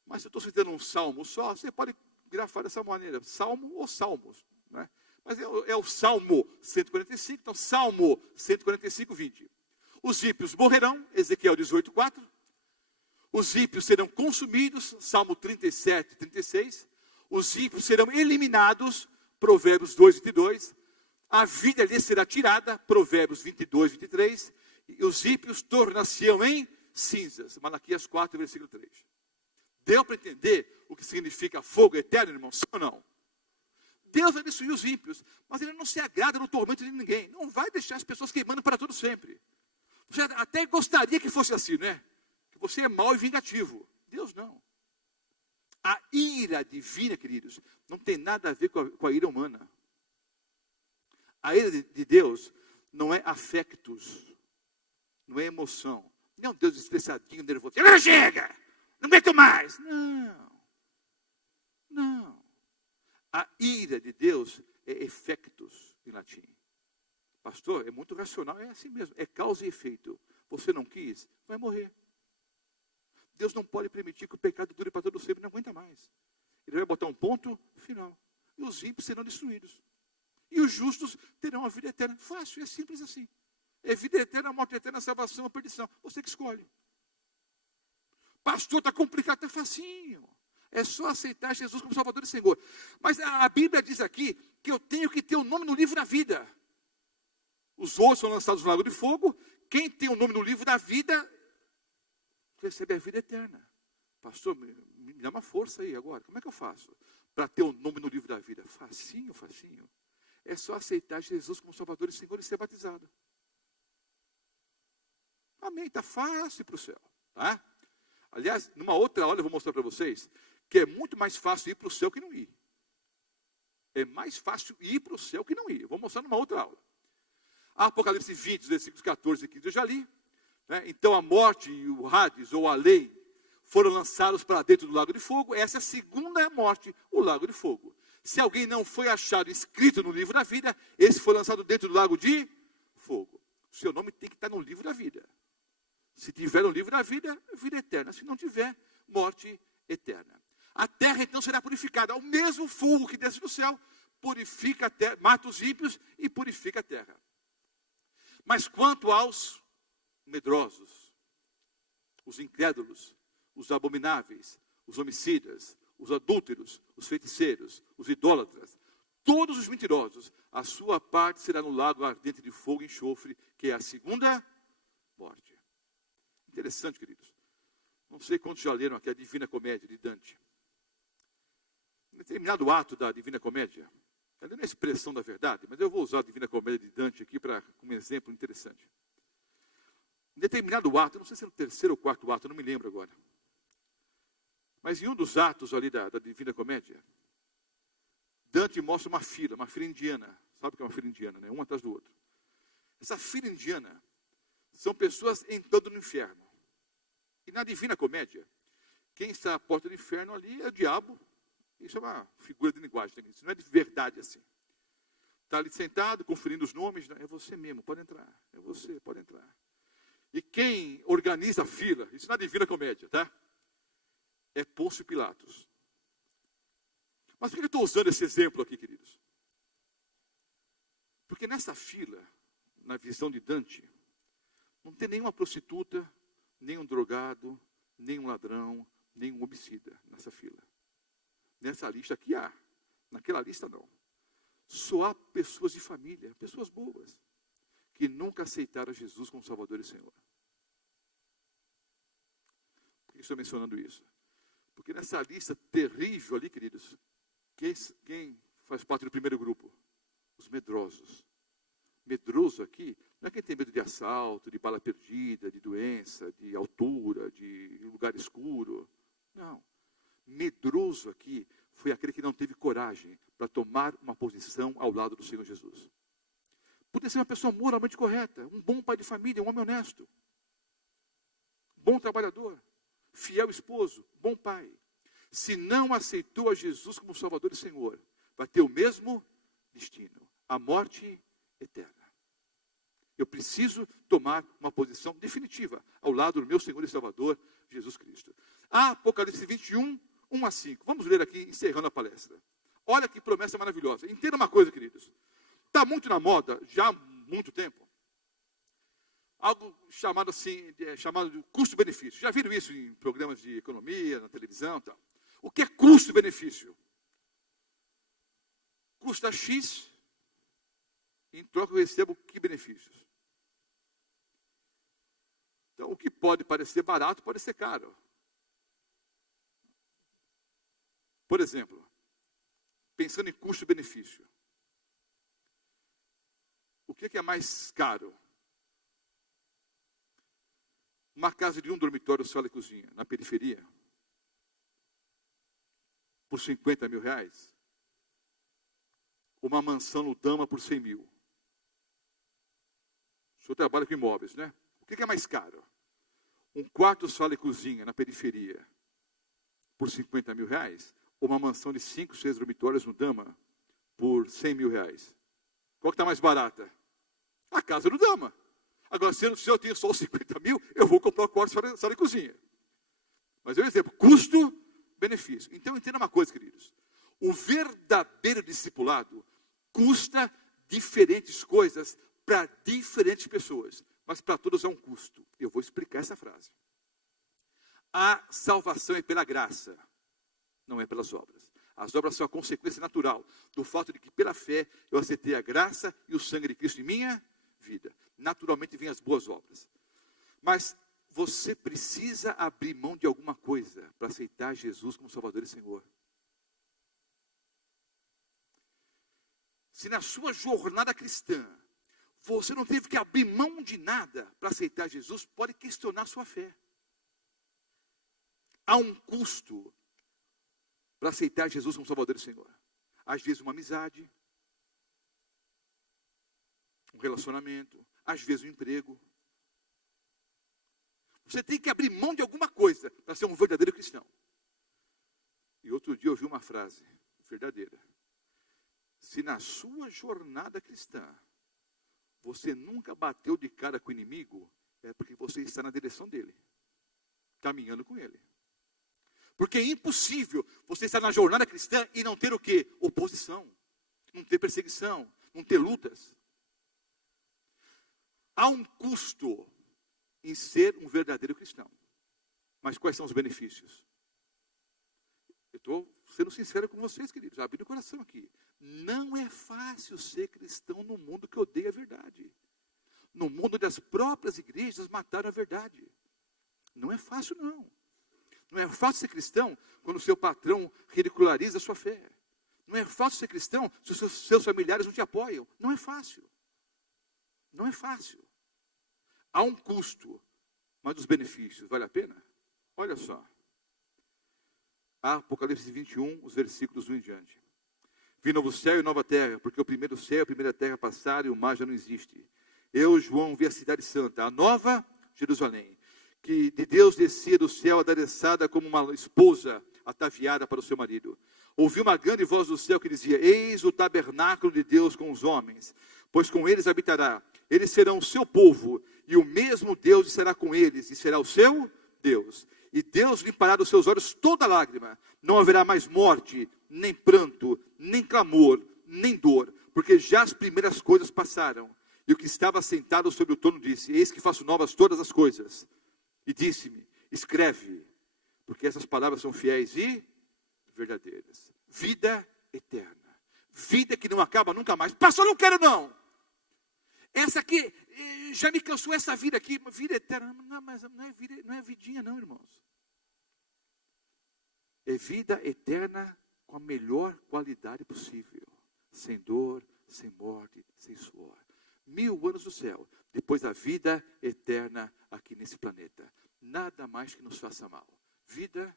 mas se eu estou citando um salmo só, você pode grafar dessa maneira. Salmo ou Salmos. Né? Mas é o Salmo 145, então Salmo 145, 20. Os ímpios morrerão, Ezequiel 18, 4. Os ímpios serão consumidos, Salmo 37, 36. Os ímpios serão eliminados, Provérbios 2, 22. A vida lhes será tirada, Provérbios 22, 23. E os ímpios tornar-se-ão em cinzas, Malaquias 4, versículo 3. Deu para entender o que significa fogo eterno, irmão? Sim ou não? Deus vai destruir os ímpios, mas Ele não se agrada no tormento de ninguém. Não vai deixar as pessoas queimando para todo sempre. Você até gostaria que fosse assim, né? Que você é mau e vingativo. Deus não. A ira divina, queridos, não tem nada a ver com a ira humana. A ira de Deus não é afectos, não é emoção. Não é um Deus estressadinho, nervoso. Agora chega! Não aguento mais! Não. Não. A ira de Deus é effectus, em latim. Pastor, é muito racional. É assim mesmo. É causa e efeito. Você não quis, vai morrer. Deus não pode permitir que o pecado dure para todo sempre, não aguenta mais. Ele vai botar um ponto final. E os ímpios serão destruídos. E os justos terão a vida eterna. Fácil, é simples assim. É vida eterna, morte eterna, salvação, a perdição. Você que escolhe. Pastor, está complicado, está facinho. É só aceitar Jesus como Salvador e Senhor. Mas a Bíblia diz aqui que eu tenho que ter o nome no livro da vida. Os outros são lançados no lago de fogo. Quem tem o nome no livro da vida recebe a vida eterna. Pastor, me dá uma força aí agora. Como é que eu faço para ter o nome no livro da vida? Facinho, facinho. É só aceitar Jesus como Salvador e Senhor e ser batizado. Amém, está fácil para o céu. Tá? Aliás, numa outra aula eu vou mostrar para vocês que é muito mais fácil ir para o céu que não ir. É mais fácil ir para o céu que não ir. Eu vou mostrar numa outra aula. Apocalipse 20, versículos 14 e 15, eu já li. Né? Então a morte e o Hades, ou a lei, foram lançados para dentro do lago de fogo. Essa é a segunda morte, o lago de fogo. Se alguém não foi achado escrito no livro da vida, esse foi lançado dentro do lago de fogo. O seu nome tem que estar no livro da vida. Se tiver no livro da vida, vida eterna. Se não tiver, morte eterna. A terra então será purificada. O mesmo fogo que desce do céu, purifica a terra, mata os ímpios e purifica a terra. Mas quanto aos medrosos, os incrédulos, os abomináveis, os homicidas, os adúlteros, os feiticeiros, os idólatras, todos os mentirosos, a sua parte será no lago ardente de fogo e enxofre, que é a segunda morte. Interessante, queridos. Não sei quantos já leram aqui a Divina Comédia de Dante. Em determinado ato da Divina Comédia, ali não é a expressão da verdade, mas eu vou usar a Divina Comédia de Dante aqui como um exemplo interessante. Em determinado ato, não sei se é no terceiro ou quarto ato, não me lembro agora. Mas em um dos atos ali da Divina Comédia, Dante mostra uma fila indiana. Sabe o que é uma fila indiana, né? Um atrás do outro. Essa fila indiana são pessoas entrando no inferno. E na Divina Comédia, quem está à porta do inferno ali é o diabo. Isso é uma figura de linguagem, isso não é de verdade assim. Está ali sentado, conferindo os nomes, é você mesmo, pode entrar. É você, pode entrar. E quem organiza a fila, isso na Divina Comédia, tá? É Pôncio Pilatos. Mas por que eu estou usando esse exemplo aqui, queridos? Porque nessa fila, na visão de Dante, não tem nenhuma prostituta, nem um drogado, nem um ladrão, nem um homicida nessa fila. Nessa lista aqui há, naquela lista não. Só há pessoas de família, pessoas boas, que nunca aceitaram Jesus como Salvador e Senhor. Por que estou mencionando isso? Porque nessa lista terrível ali, queridos, quem faz parte do primeiro grupo? Os medrosos. Medroso aqui não é quem tem medo de assalto, de bala perdida, de doença, de altura, de lugar escuro. Não. Medroso aqui foi aquele que não teve coragem para tomar uma posição ao lado do Senhor Jesus. Podia ser uma pessoa moralmente correta, um bom pai de família, um homem honesto, bom trabalhador, fiel esposo, bom pai. Se não aceitou a Jesus como Salvador e Senhor, vai ter o mesmo destino, a morte eterna. Eu preciso tomar uma posição definitiva ao lado do meu Senhor e Salvador, Jesus Cristo. Apocalipse 21, 1 a 5. Vamos ler aqui, encerrando a palestra. Olha que promessa maravilhosa. Entenda uma coisa, queridos. Está muito na moda, já há muito tempo, algo chamado assim, chamado de custo-benefício. Já viram isso em programas de economia, na televisão e tal? O que é custo-benefício? Custa X, em troca eu recebo que benefícios? Então, o que pode parecer barato, pode ser caro. Por exemplo, pensando em custo-benefício, o que é mais caro? Uma casa de um dormitório, sala e cozinha, na periferia, por 50 mil reais? Uma mansão no Dama por 100 mil? O senhor trabalha com imóveis, né? O que é mais caro? Um quarto, sala e cozinha, na periferia, por 50 mil reais? Ou uma mansão de 5, 6 dormitórios no Dama, por 100 mil reais? Qual que está mais barata? A casa do Dama. Agora, se eu tenho só os 50 mil, eu vou comprar o quarto, sala e cozinha. Mas é um exemplo, custo-benefício. Então, entenda uma coisa, queridos. O verdadeiro discipulado custa diferentes coisas para diferentes pessoas. Mas para todos é um custo. Eu vou explicar essa frase. A salvação é pela graça, não é pelas obras. As obras são a consequência natural do fato de que, pela fé, eu aceitei a graça e o sangue de Cristo em minha vida. Naturalmente vêm as boas obras. Mas você precisa abrir mão de alguma coisa para aceitar Jesus como Salvador e Senhor. Se na sua jornada cristã, você não teve que abrir mão de nada para aceitar Jesus, pode questionar sua fé. Há um custo para aceitar Jesus como Salvador e Senhor. Às vezes uma amizade, um relacionamento, às vezes um emprego. Você tem que abrir mão de alguma coisa para ser um verdadeiro cristão. E outro dia eu ouvi uma frase verdadeira. Se na sua jornada cristã você nunca bateu de cara com o inimigo, é porque você está na direção dele, caminhando com ele. Porque é impossível você estar na jornada cristã e não ter o quê? Oposição, não ter perseguição, não ter lutas. Há um custo em ser um verdadeiro cristão. Mas quais são os benefícios? Eu estou sendo sincero com vocês, queridos, abrindo o coração aqui. Não é fácil ser cristão no mundo que odeia a verdade. No mundo onde as próprias igrejas mataram a verdade. Não é fácil, não. Não é fácil ser cristão quando o seu patrão ridiculariza a sua fé. Não é fácil ser cristão se os seus familiares não te apoiam. Não é fácil. Não é fácil. Há um custo, mas os benefícios, vale a pena? Olha só. Apocalipse 21, os versículos 1 em diante. Vi novo céu e nova terra, porque o primeiro céu e a primeira terra passaram e o mar já não existe. Eu, João, vi a cidade santa, a nova Jerusalém, que de Deus descia do céu adereçada como uma esposa ataviada para o seu marido. Ouvi uma grande voz do céu que dizia: eis o tabernáculo de Deus com os homens, pois com eles habitará. Eles serão o seu povo, e o mesmo Deus será com eles, e será o seu Deus. E Deus limpará dos seus olhos toda lágrima. Não haverá mais morte, nem pranto, nem clamor, nem dor, porque já as primeiras coisas passaram. E o que estava sentado sobre o trono disse: eis que faço novas todas as coisas. E disse-me: escreve, porque essas palavras são fiéis e verdadeiras. Vida eterna. Vida que não acaba nunca mais. Pastor, não quero não. Essa aqui, já me cansou essa vida aqui. Vida eterna. Não, mas não é vidinha não, irmãos. É vida eterna com a melhor qualidade possível. Sem dor, sem morte, sem suor. 1000 anos do céu. Depois a vida eterna aqui nesse planeta. Nada mais que nos faça mal. Vida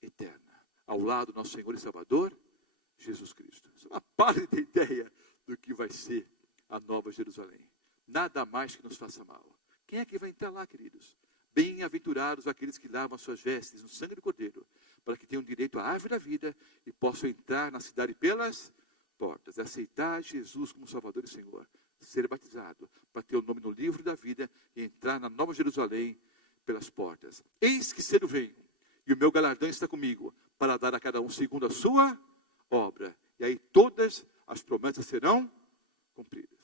eterna. Ao lado do nosso Senhor e Salvador, Jesus Cristo. Isso é uma pálida ideia do que vai ser a nova Jerusalém. Nada mais que nos faça mal. Quem é que vai entrar lá, queridos? Bem-aventurados aqueles que lavam as suas vestes no sangue do Cordeiro, para que tenham direito à árvore da vida e possam entrar na cidade pelas portas. Aceitar Jesus como Salvador e Senhor. Ser batizado, para ter o nome no livro da vida e entrar na nova Jerusalém pelas portas. Eis que cedo venho, e o meu galardão está comigo, para dar a cada um segundo a sua obra. E aí todas as promessas serão cumpridas.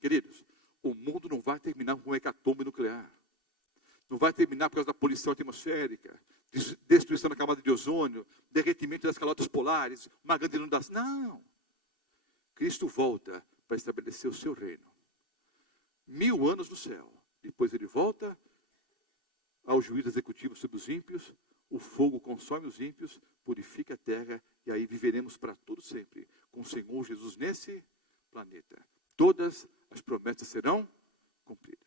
Queridos, o mundo não vai terminar com um hecatombe nuclear. Não vai terminar por causa da poluição atmosférica, destruição da camada de ozônio, derretimento das calotas polares, uma grande inundação. Não. Cristo volta para estabelecer o seu reino. 1000 anos no céu. Depois ele volta ao juízo executivo sobre os ímpios. O fogo consome os ímpios, purifica a terra, e aí viveremos para todo sempre com o Senhor Jesus nesse planeta. Todas as promessas serão cumpridas.